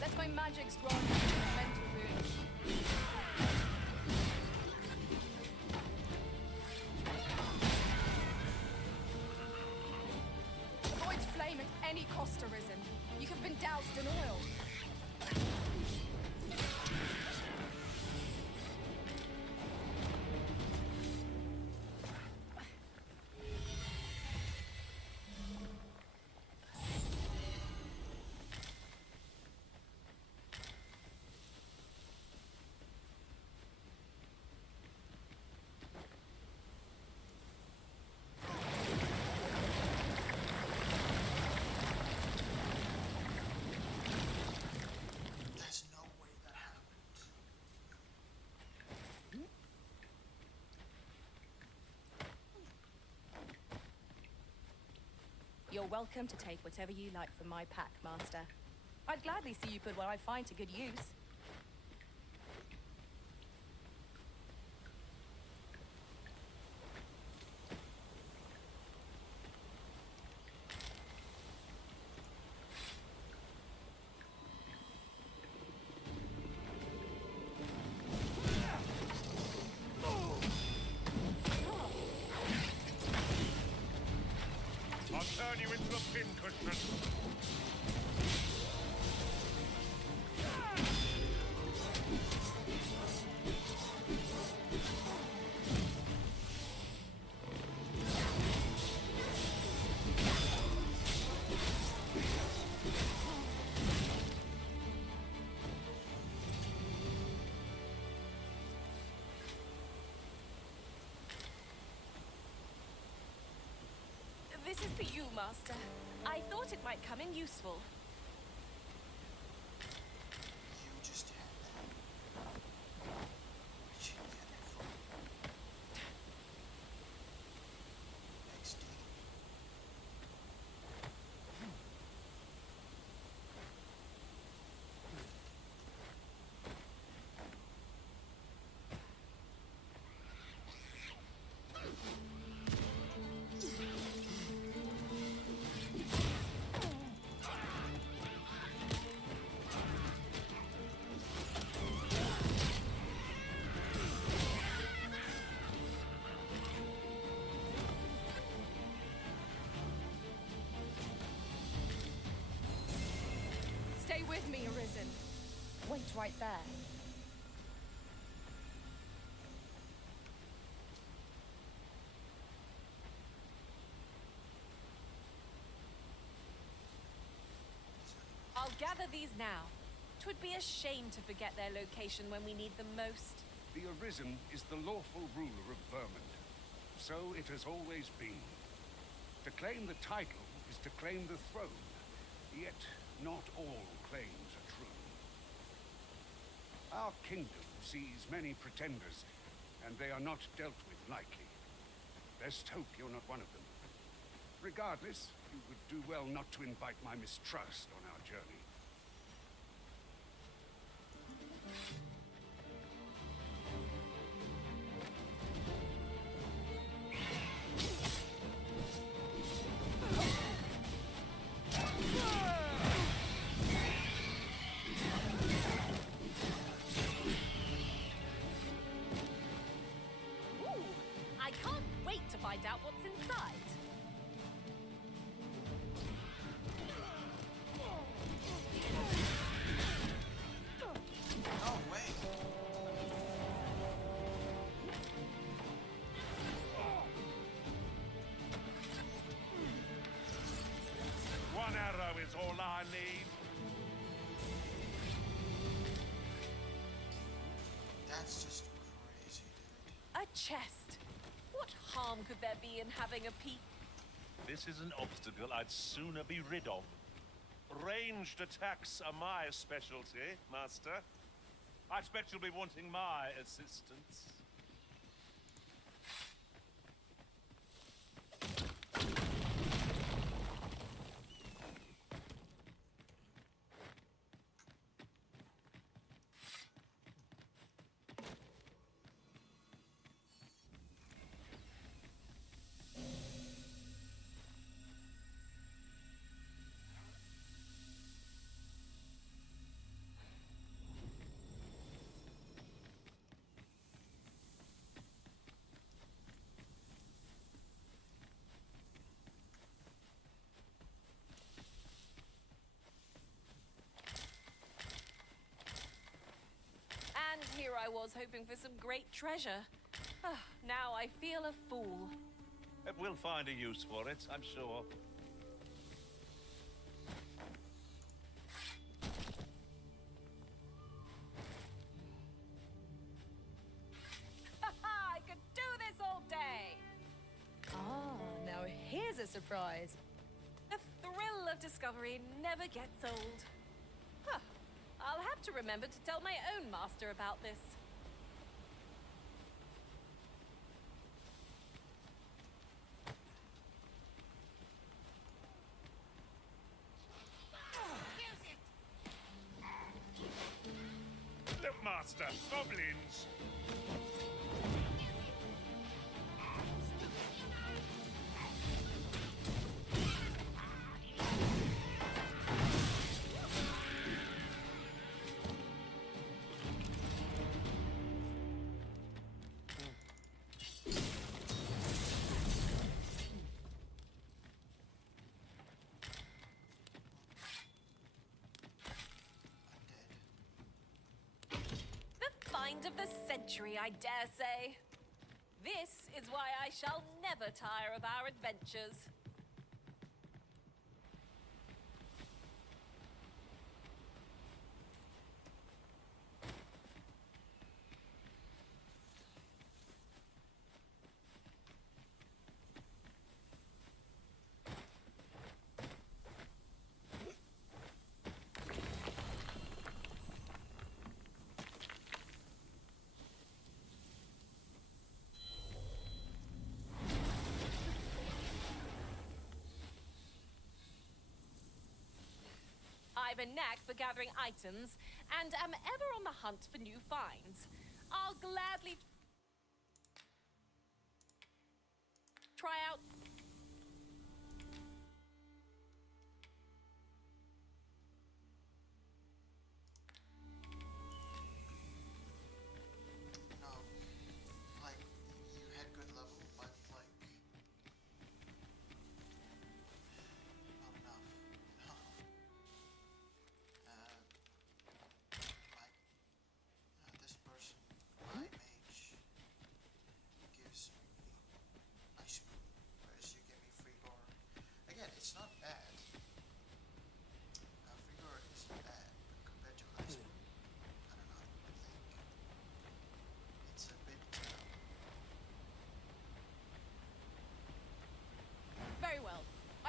Let my magics grant you mental wounds. Avoid flame at any cost, arisen. You have been doused in oil. You're welcome to take whatever you like from my pack, Master. I'd gladly see you put what I find to good use. I'll turn you into a pincushion. This is for you, Master. I thought it might come in useful. You just had that. Where'd you get it from? XD. Stay with me, Arisen. Wait right there. I'll gather these now. 'Twould be a shame to forget their location when we need them most. The Arisen is the lawful ruler of Vermont. So it has always been. To claim the title is to claim the throne. Yet, not all claims are true. Our kingdom sees many pretenders, and they are not dealt with lightly. Best hope you're not one of them. Regardless, you would do well not to invite my mistrust on our journey. I can't wait to find out what's inside. No way. One arrow is all I need. That's just crazy, dude. A chest. What harm could there be in having a peek? This is an obstacle I'd sooner be rid of. Ranged attacks are my specialty, Master. I expect you'll be wanting my assistance. And here I was hoping for some great treasure. Now I feel a fool. We'll find a use for it, I'm sure. I could do this all day! Ah, now here's a surprise. The thrill of discovery never gets old. Huh. I'll have to remember to tell my own master about this. Look, Master, goblins! Find of the century, I dare say. This is why I shall never tire of our adventures. I've a knack for gathering items, and am ever on the hunt for new finds. I'll gladly try out... No. Like, you had good level, but, like... not enough. No. This person, my mage, gives me ice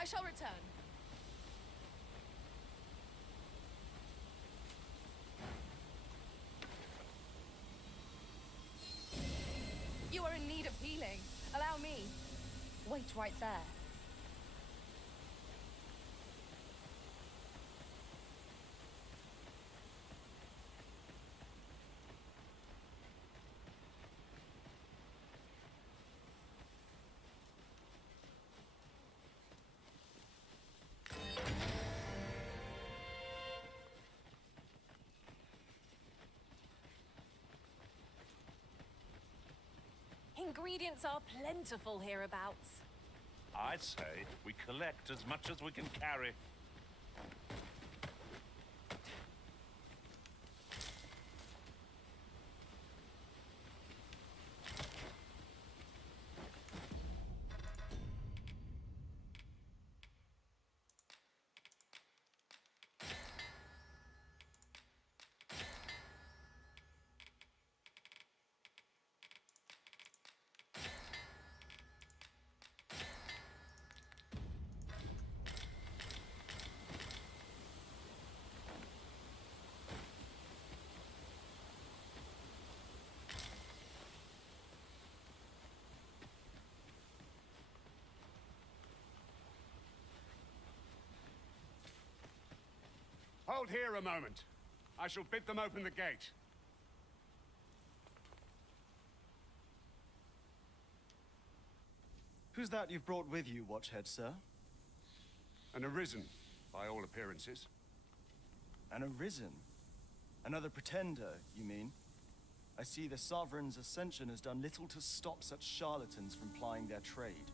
shall return. You are in need of healing. Allow me. Wait right there. Ingredients are plentiful hereabouts. I'd say we collect as much as we can carry. Hold here a moment. I shall bid them open the gate. Who's that you've brought with you, Watchhead, sir? An arisen, by all appearances. An arisen? Another pretender, you mean? I see the Sovereign's ascension has done little to stop such charlatans from plying their trade.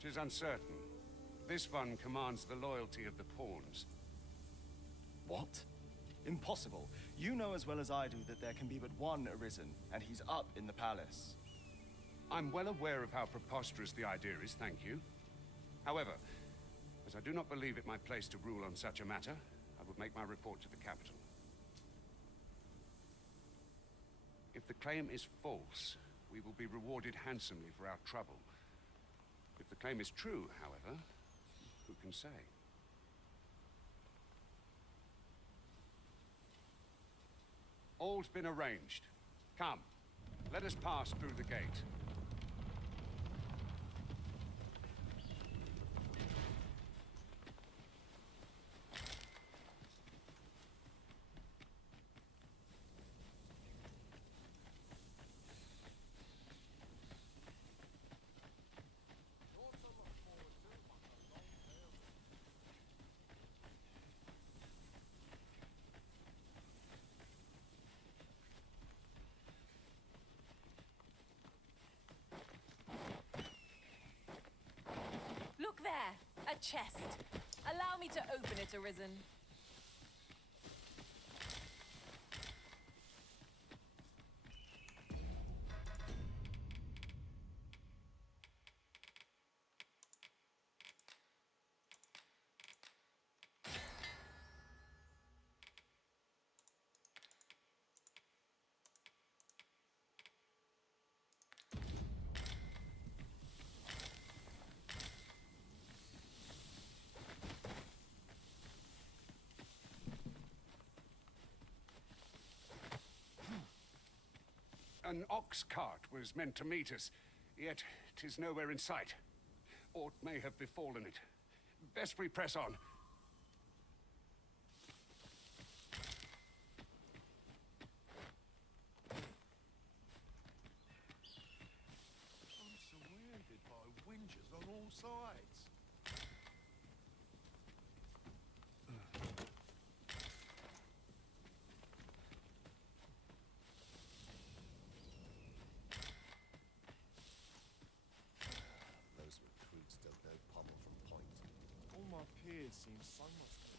'Tis uncertain. This one commands the loyalty of the pawns. What? Impossible. You know as well as I do that there can be but one arisen, and he's up in the palace. I'm well aware of how preposterous the idea is, thank you. However, as I do not believe it my place to rule on such a matter, I would make my report to the capital. If the claim is false, we will be rewarded handsomely for our trouble. If the claim is true, however, who can say? All's been arranged. Come, let us pass through the gate. Look there, a chest. Allow me to open it, Arisen. An ox cart was meant to meet us, yet 'tis nowhere in sight. Aught may have befallen it. Best we press on. I'm surrounded by whingers on all sides. Those recruits don't know pommel from point. All my peers seem so much more.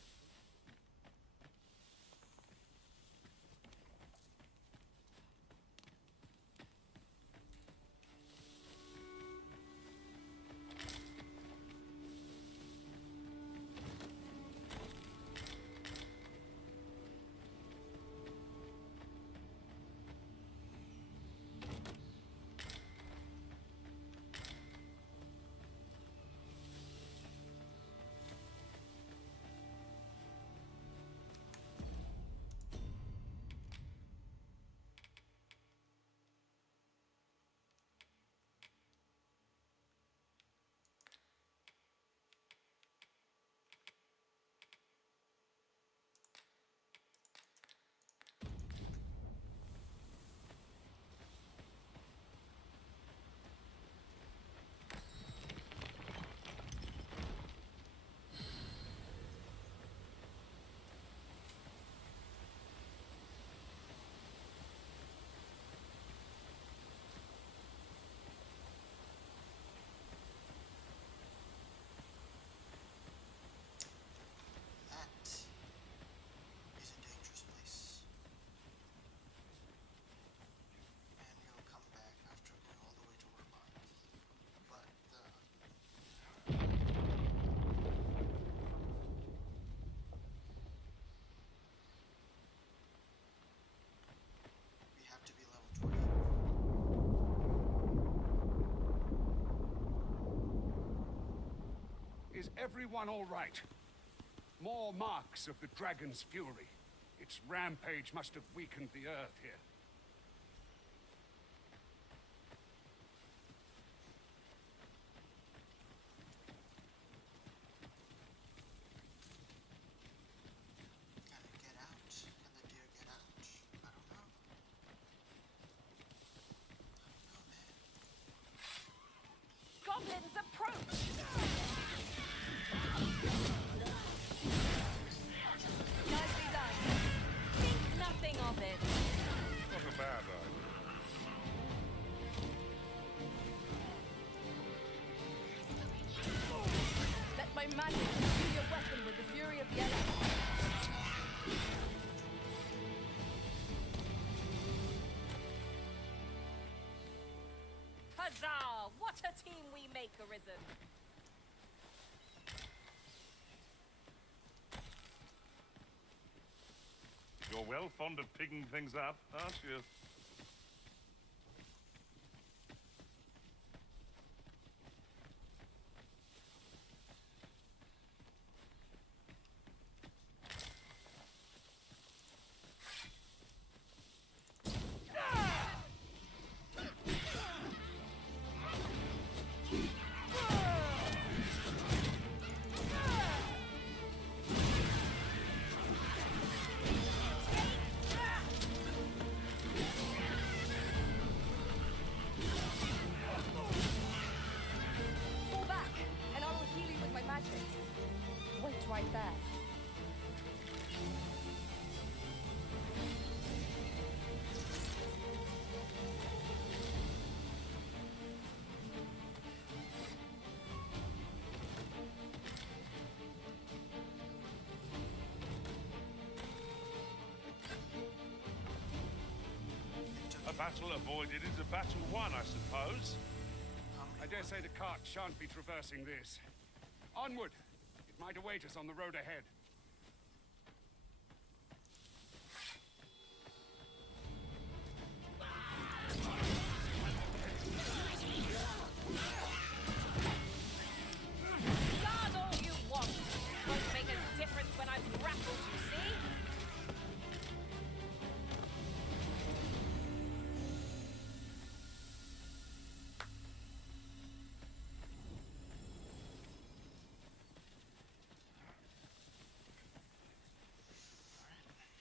everyone all right? More marks of the dragon's fury. Its rampage must have weakened the earth here. Can it get out? Can the deer get out? I don't know. Goblins approach! Nicely done. Think nothing of it. Not a bad idea. Let my magic imbue your weapon with the fury of the elements. Huzzah! What a team we make, Arisen. You're well fond of picking things up, aren't you? Fall back, and I will heal you with my magic. Wait right there. A battle avoided is a battle won, I suppose. I dare say the cart shan't be traversing this. Onward! It might await us on the road ahead. Guard all you want. Won't make a difference when I've grappled, you see?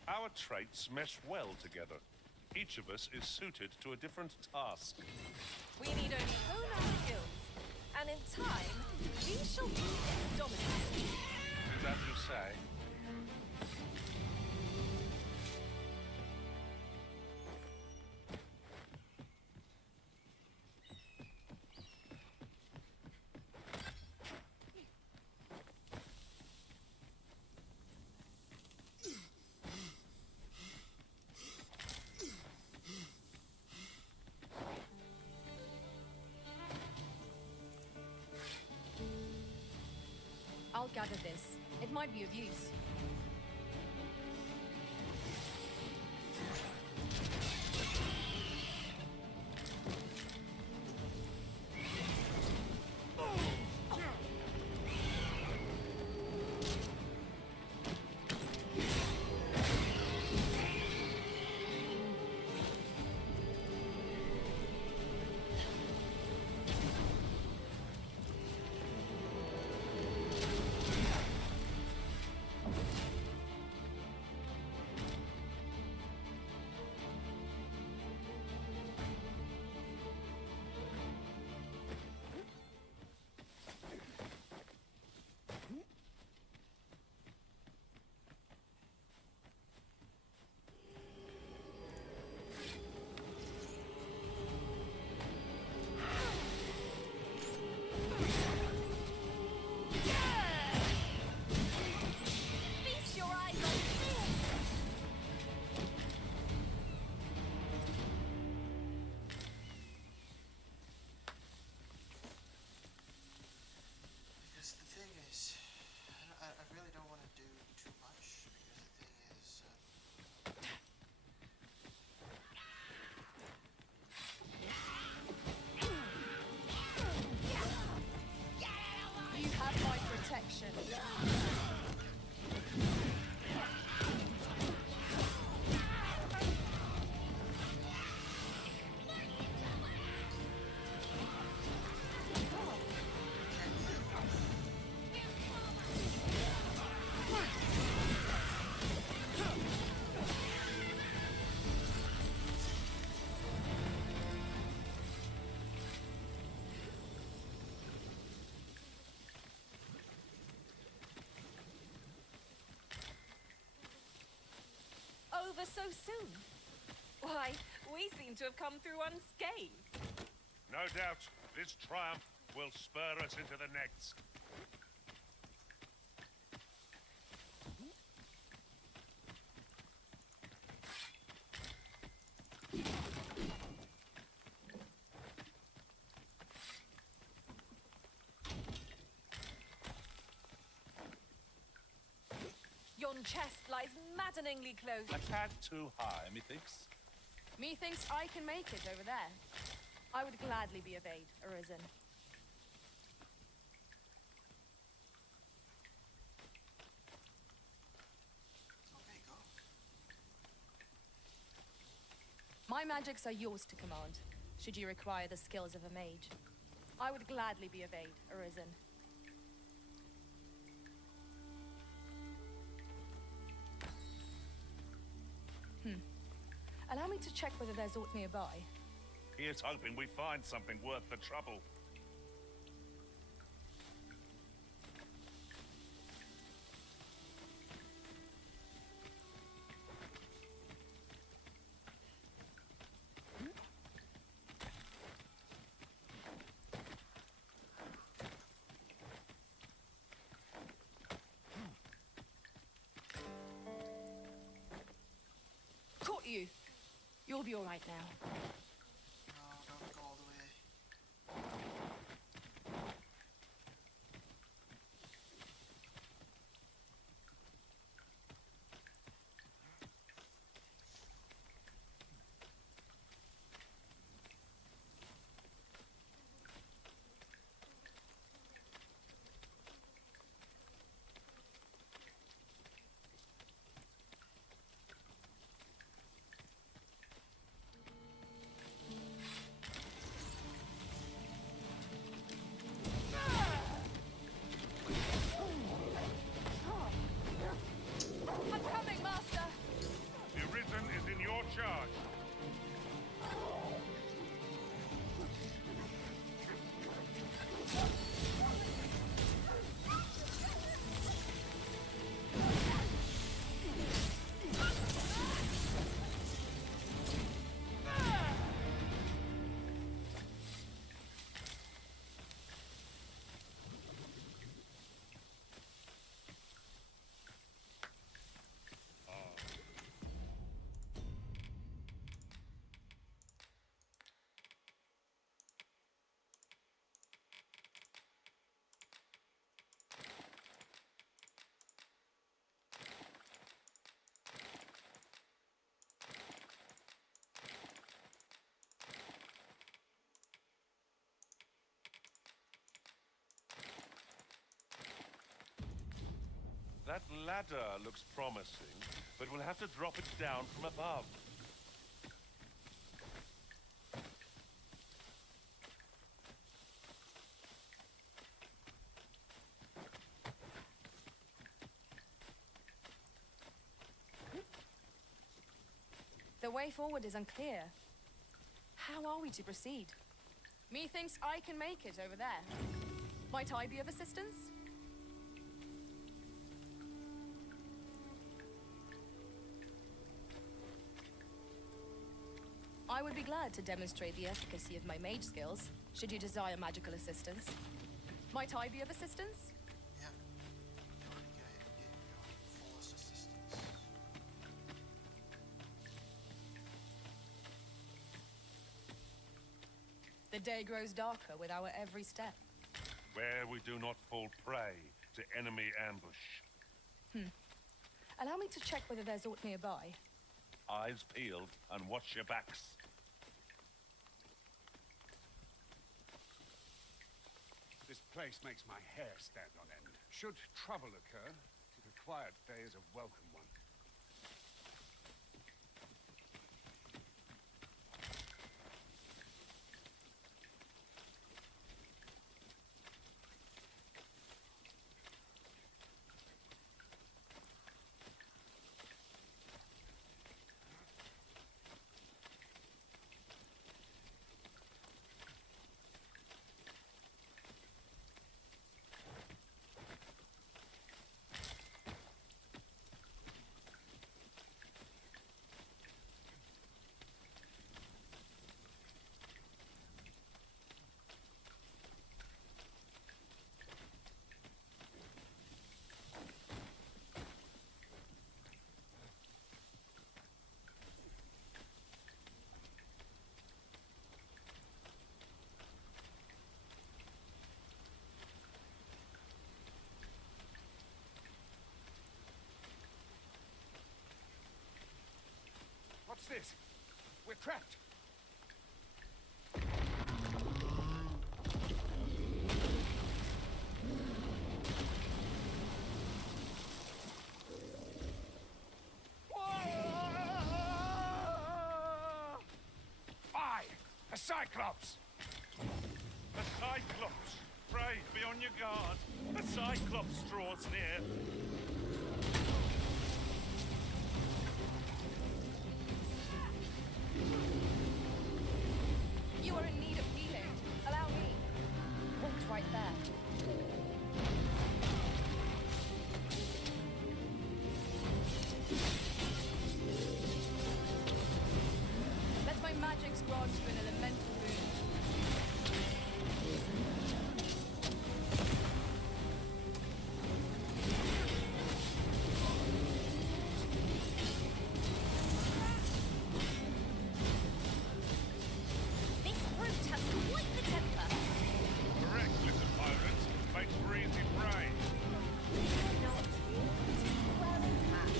Our traits mesh well together. Each of us is suited to a different task. We need only hone our skills. And in time, we shall be dominant. Is that you say? I'll gather this. It might be of use. ever so soon. Why, we seem to have come through unscathed. No doubt, this triumph will spur us into the next. Yon chest lies maddeningly close. A tad too high, methinks. Methinks I can make it over there. I would gladly be of aid, Arisen. Okay, go. My magics are yours to command, should you require the skills of a mage. I would gladly be of aid, Arisen. Allow me to check whether there's aught nearby. Here's hoping we find something worth the trouble. Caught you! You'll be all right now. No, don't go all the way. I'm coming, Master! The Arisen is in your charge. That ladder looks promising, but we'll have to drop it down from above. The way forward is unclear. How are we to proceed? Methinks I can make it over there. Might I be of assistance? I would be glad to demonstrate the efficacy of my mage skills, should you desire magical assistance. Might I be of assistance? Yeah. You already gave your fullest assistance. The day grows darker with our every step. Where we do not fall prey to enemy ambush. Allow me to check whether there's aught nearby. Eyes peeled and watch your backs. This place makes my hair stand on end. Should trouble occur, a quiet day is a welcome one. this? We're trapped. Fire! A cyclops! A cyclops! Pray, be on your guard. A cyclops draws near. You are in need of healing. Allow me. Vault right there. Let my magics grant you an elemental boon. This brute has quite the temper. Correct, little pirate. Makes for easy prey. Not well in hand.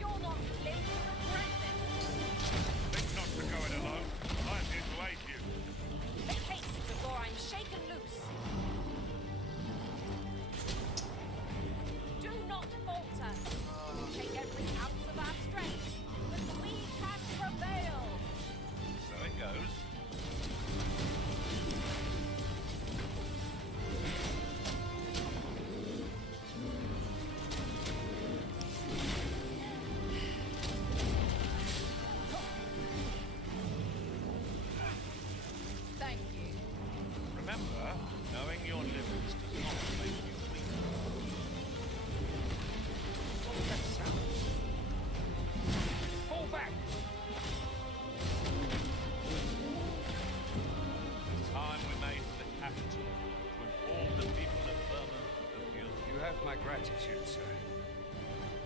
You're not late to regret this. Think not to go it alone. I'm here to aid you. Make haste before I'm shaken loose. Do not falter. Take every ounce of our strength, but we can prevail. So it goes. Thank you. Remember, knowing your limits does not make you weak. What was that sound? Fall back! It's time we made for the capital to inform the people of Vermont of your... You have my gratitude, sir.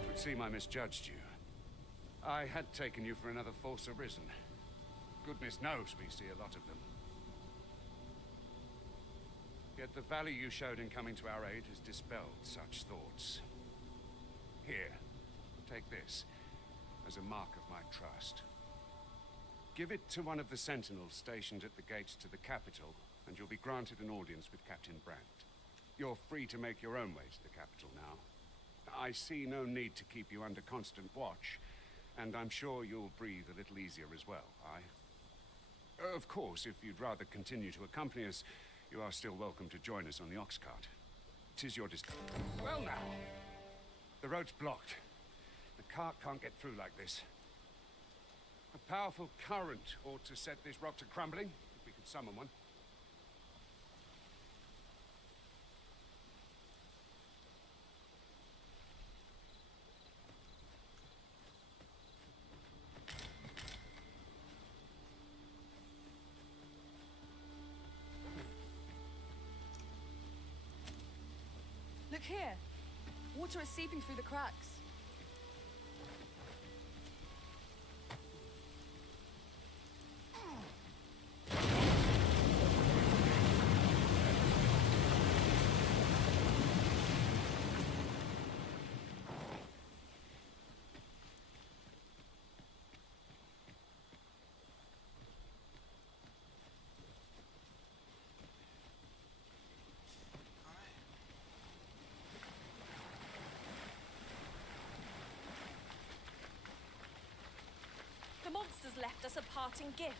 It would seem I misjudged you. I had taken you for another false arisen. Goodness knows we see a lot of them. Yet the value you showed in coming to our aid has dispelled such thoughts. Here, take this as a mark of my trust. Give it to one of the sentinels stationed at the gates to the capital, and you'll be granted an audience with Captain Brandt. You're free to make your own way to the capital now. I see no need to keep you under constant watch, and I'm sure you'll breathe a little easier as well, Of course, if you'd rather continue to accompany us, you are still welcome to join us on the ox cart. 'Tis your Well now, the road's blocked. The cart can't get through like this. A powerful current ought to set this rock to crumbling, if we could summon one. Look here. Water is seeping through the cracks. The monsters left us a parting gift.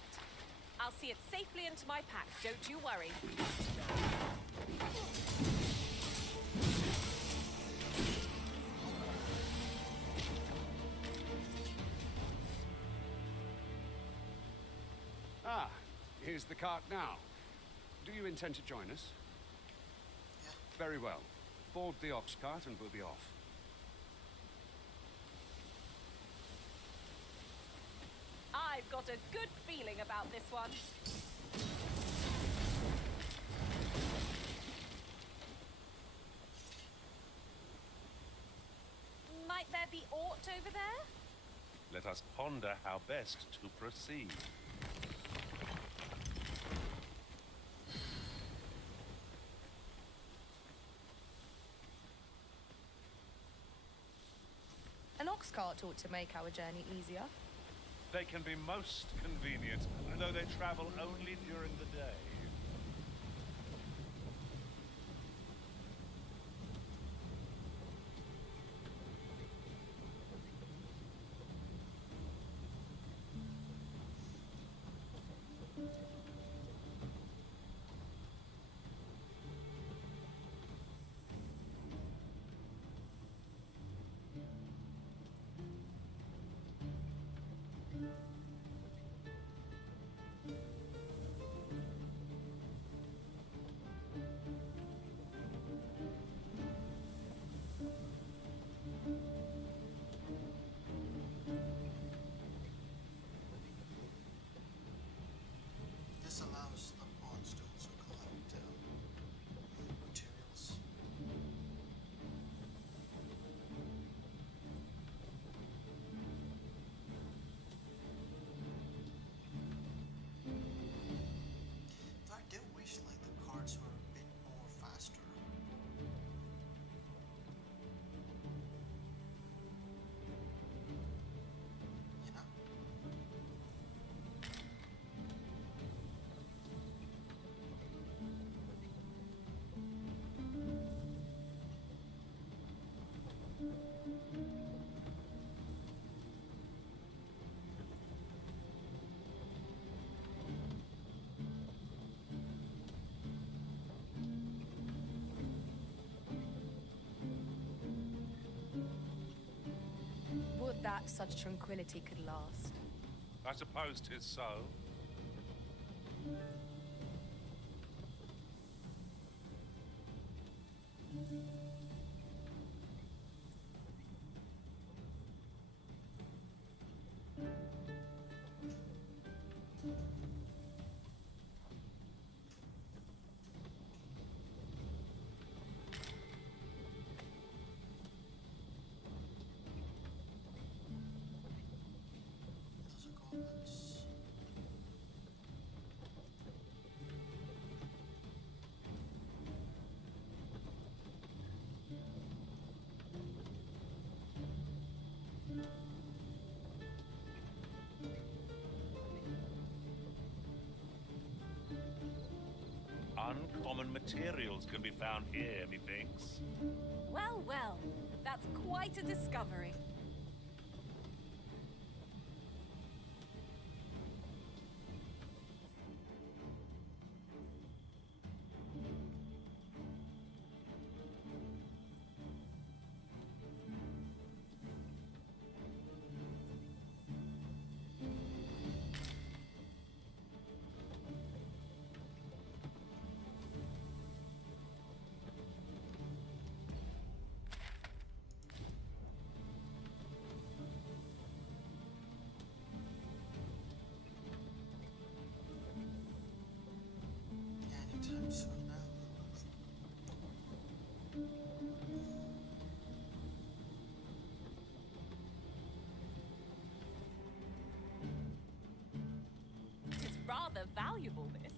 I'll see it safely into my pack, don't you worry. Ah, here's the cart now. Do you intend to join us? Yeah. Very well. Board the ox cart and we'll be off. I've got a good feeling about this one. Might there be aught over there? Let us ponder how best to proceed. cart ought to make our journey easier. They can be most convenient, though they travel only during the day. This allows the pawns to also collect materials. Though I do wish like the cards were a bit more faster. You know? Would that such tranquility could last. I suppose 'tis so. Those are goblins. Uncommon materials can be found here, methinks. Well, well, that's quite a discovery. Anytime soon now. It's rather valuable, this.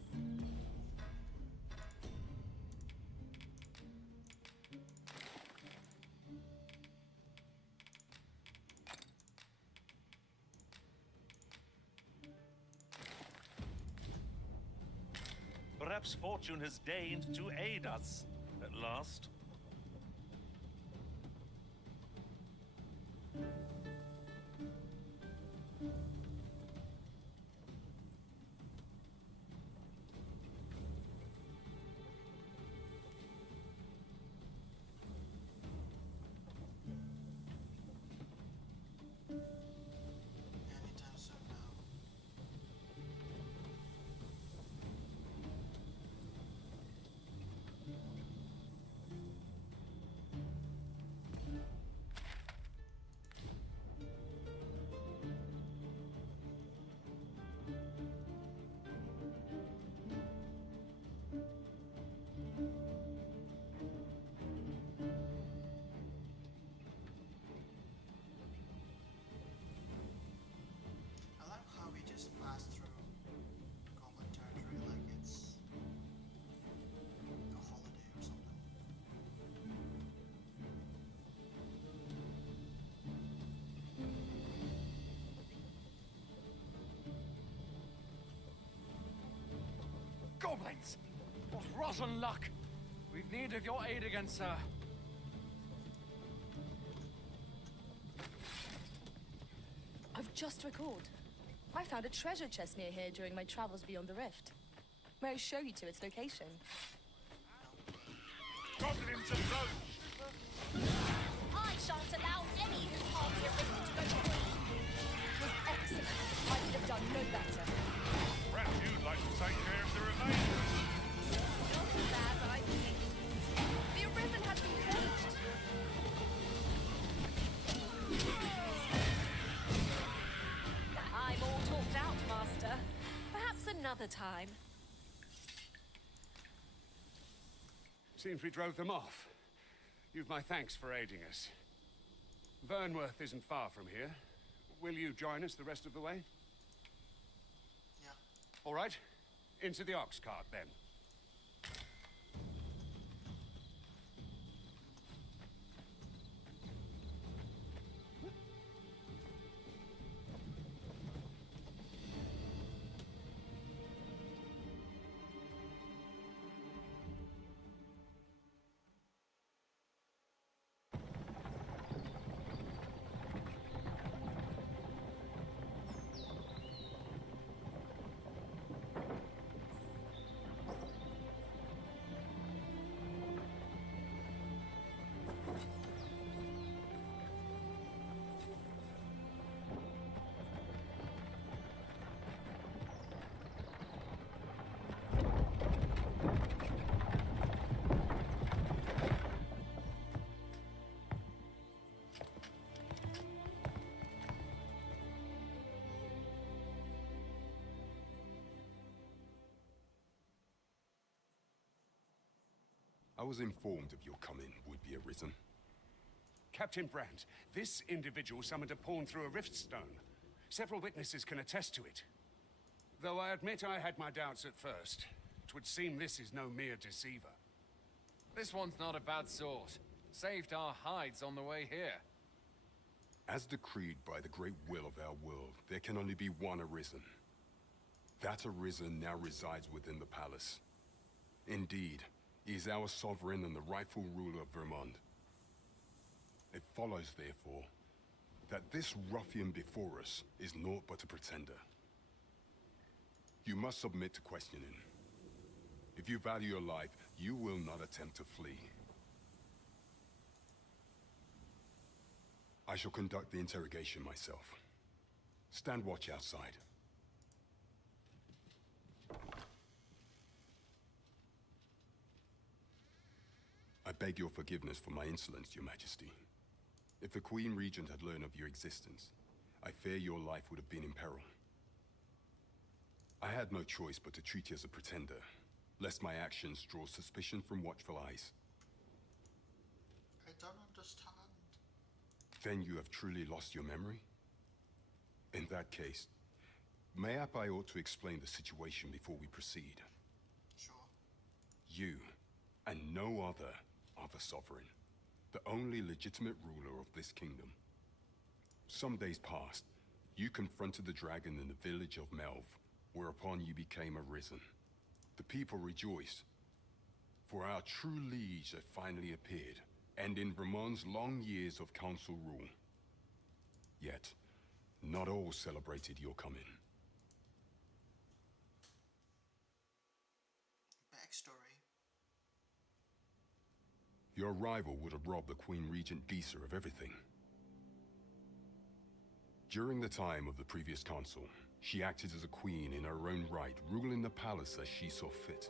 Perhaps fortune has deigned to aid us at last. Anytime soon now. goblins! What rotten luck! We've need of your aid again, sir. I've just recalled. I found a treasure chest near here during my travels beyond the rift. May I show you to its location? Goblins approach! I shan't allow any who harm the arisen to go free. It was excellent. I could have done no better. Perhaps you'd like to take care of the remainders. Not as bad as I think. The arisen has been caged. I'm all talked out, Master. Perhaps another time. Seems we drove them off. You've my thanks for aiding us. Vernworth isn't far from here. Will you join us the rest of the way? Yeah. All right. Into the ox cart, then. I was informed of your coming, would-be arisen. Captain Brandt, this individual summoned a pawn through a rift stone. Several witnesses can attest to it. Though I admit I had my doubts at first. It would seem this is no mere deceiver. This one's not a bad sort. Saved our hides on the way here. As decreed by the great will of our world, there can only be one arisen. That arisen now resides within the palace. Indeed, he is our sovereign and the rightful ruler of Vermont. It follows, therefore, that this ruffian before us is naught but a pretender. You must submit to questioning. If you value your life, you will not attempt to flee. I shall conduct the interrogation myself. Stand watch outside. I beg your forgiveness for my insolence, Your Majesty. If the Queen Regent had learned of your existence, I fear your life would have been in peril. I had no choice but to treat you as a pretender, lest my actions draw suspicion from watchful eyes. I don't understand. Then you have truly lost your memory? In that case, mayhap I ought to explain the situation before we proceed. Sure. You, and no other, are the sovereign, the only legitimate ruler of this kingdom. Some days past, you confronted the dragon in the village of Melv, whereupon you became arisen. The people rejoiced, for our true liege had finally appeared, ending Vermont's long years of council rule. Yet, not all celebrated your coming. Backstory. Your arrival would have robbed the Queen Regent Disa of everything. During the time of the previous council, she acted as a queen in her own right, ruling the palace as she saw fit.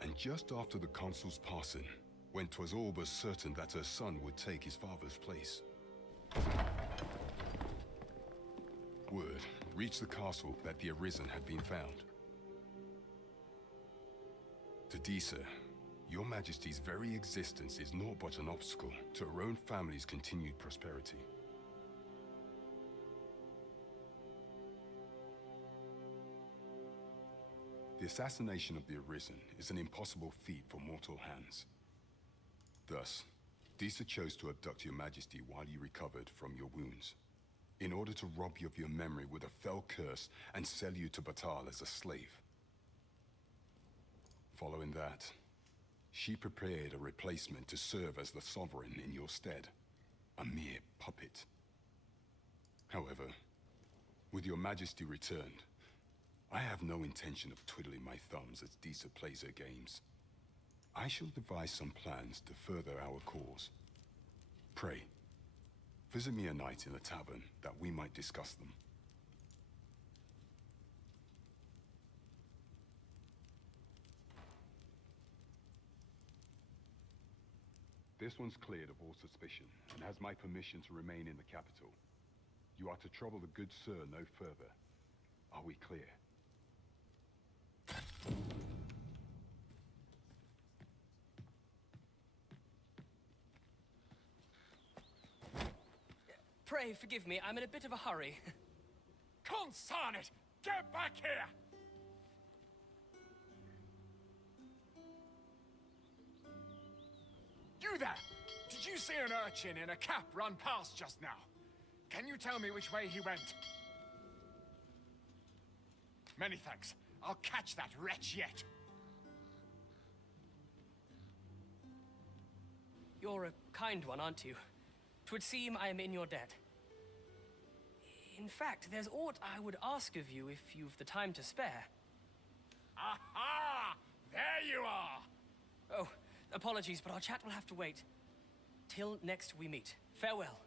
And just after the consul's passing, when 'twas all but certain that her son would take his father's place, word reached the castle that the arisen had been found. To Disa, your Majesty's very existence is naught but an obstacle to her own family's continued prosperity. The assassination of the Arisen is an impossible feat for mortal hands. Thus, Disa chose to abduct your Majesty while you recovered from your wounds, in order to rob you of your memory with a fell curse and sell you to Batal as a slave. Following that, she prepared a replacement to serve as the sovereign in your stead. A mere puppet. However, with your majesty returned, I have no intention of twiddling my thumbs as Disa plays her games. I shall devise some plans to further our cause. Pray, visit me a night in the tavern that we might discuss them. This one's cleared of all suspicion and has my permission to remain in the capital. You are to trouble the good sir no further. Are we clear? Pray forgive me, I'm in a bit of a hurry. Consign it! Get back here! You there! Did you see an urchin in a cap run past just now? Can you tell me which way he went? Many thanks. I'll catch that wretch yet. You're a kind one, aren't you? 'Twould seem I am in your debt. In fact, there's aught I would ask of you if you've the time to spare. Aha! There you are! Oh, apologies, but our chat will have to wait. Till next we meet. Farewell.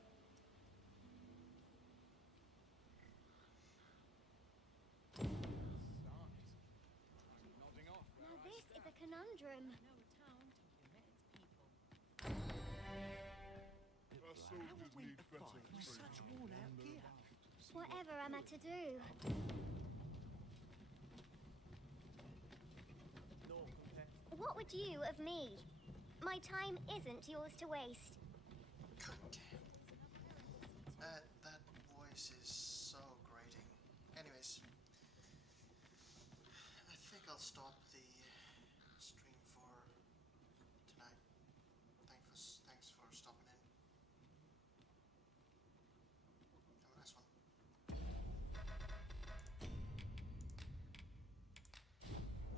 Now this is a conundrum. Whatever am I to do? What would you of me? My time isn't yours to waste. God damn. That voice is so grating. Anyways, I think I'll stop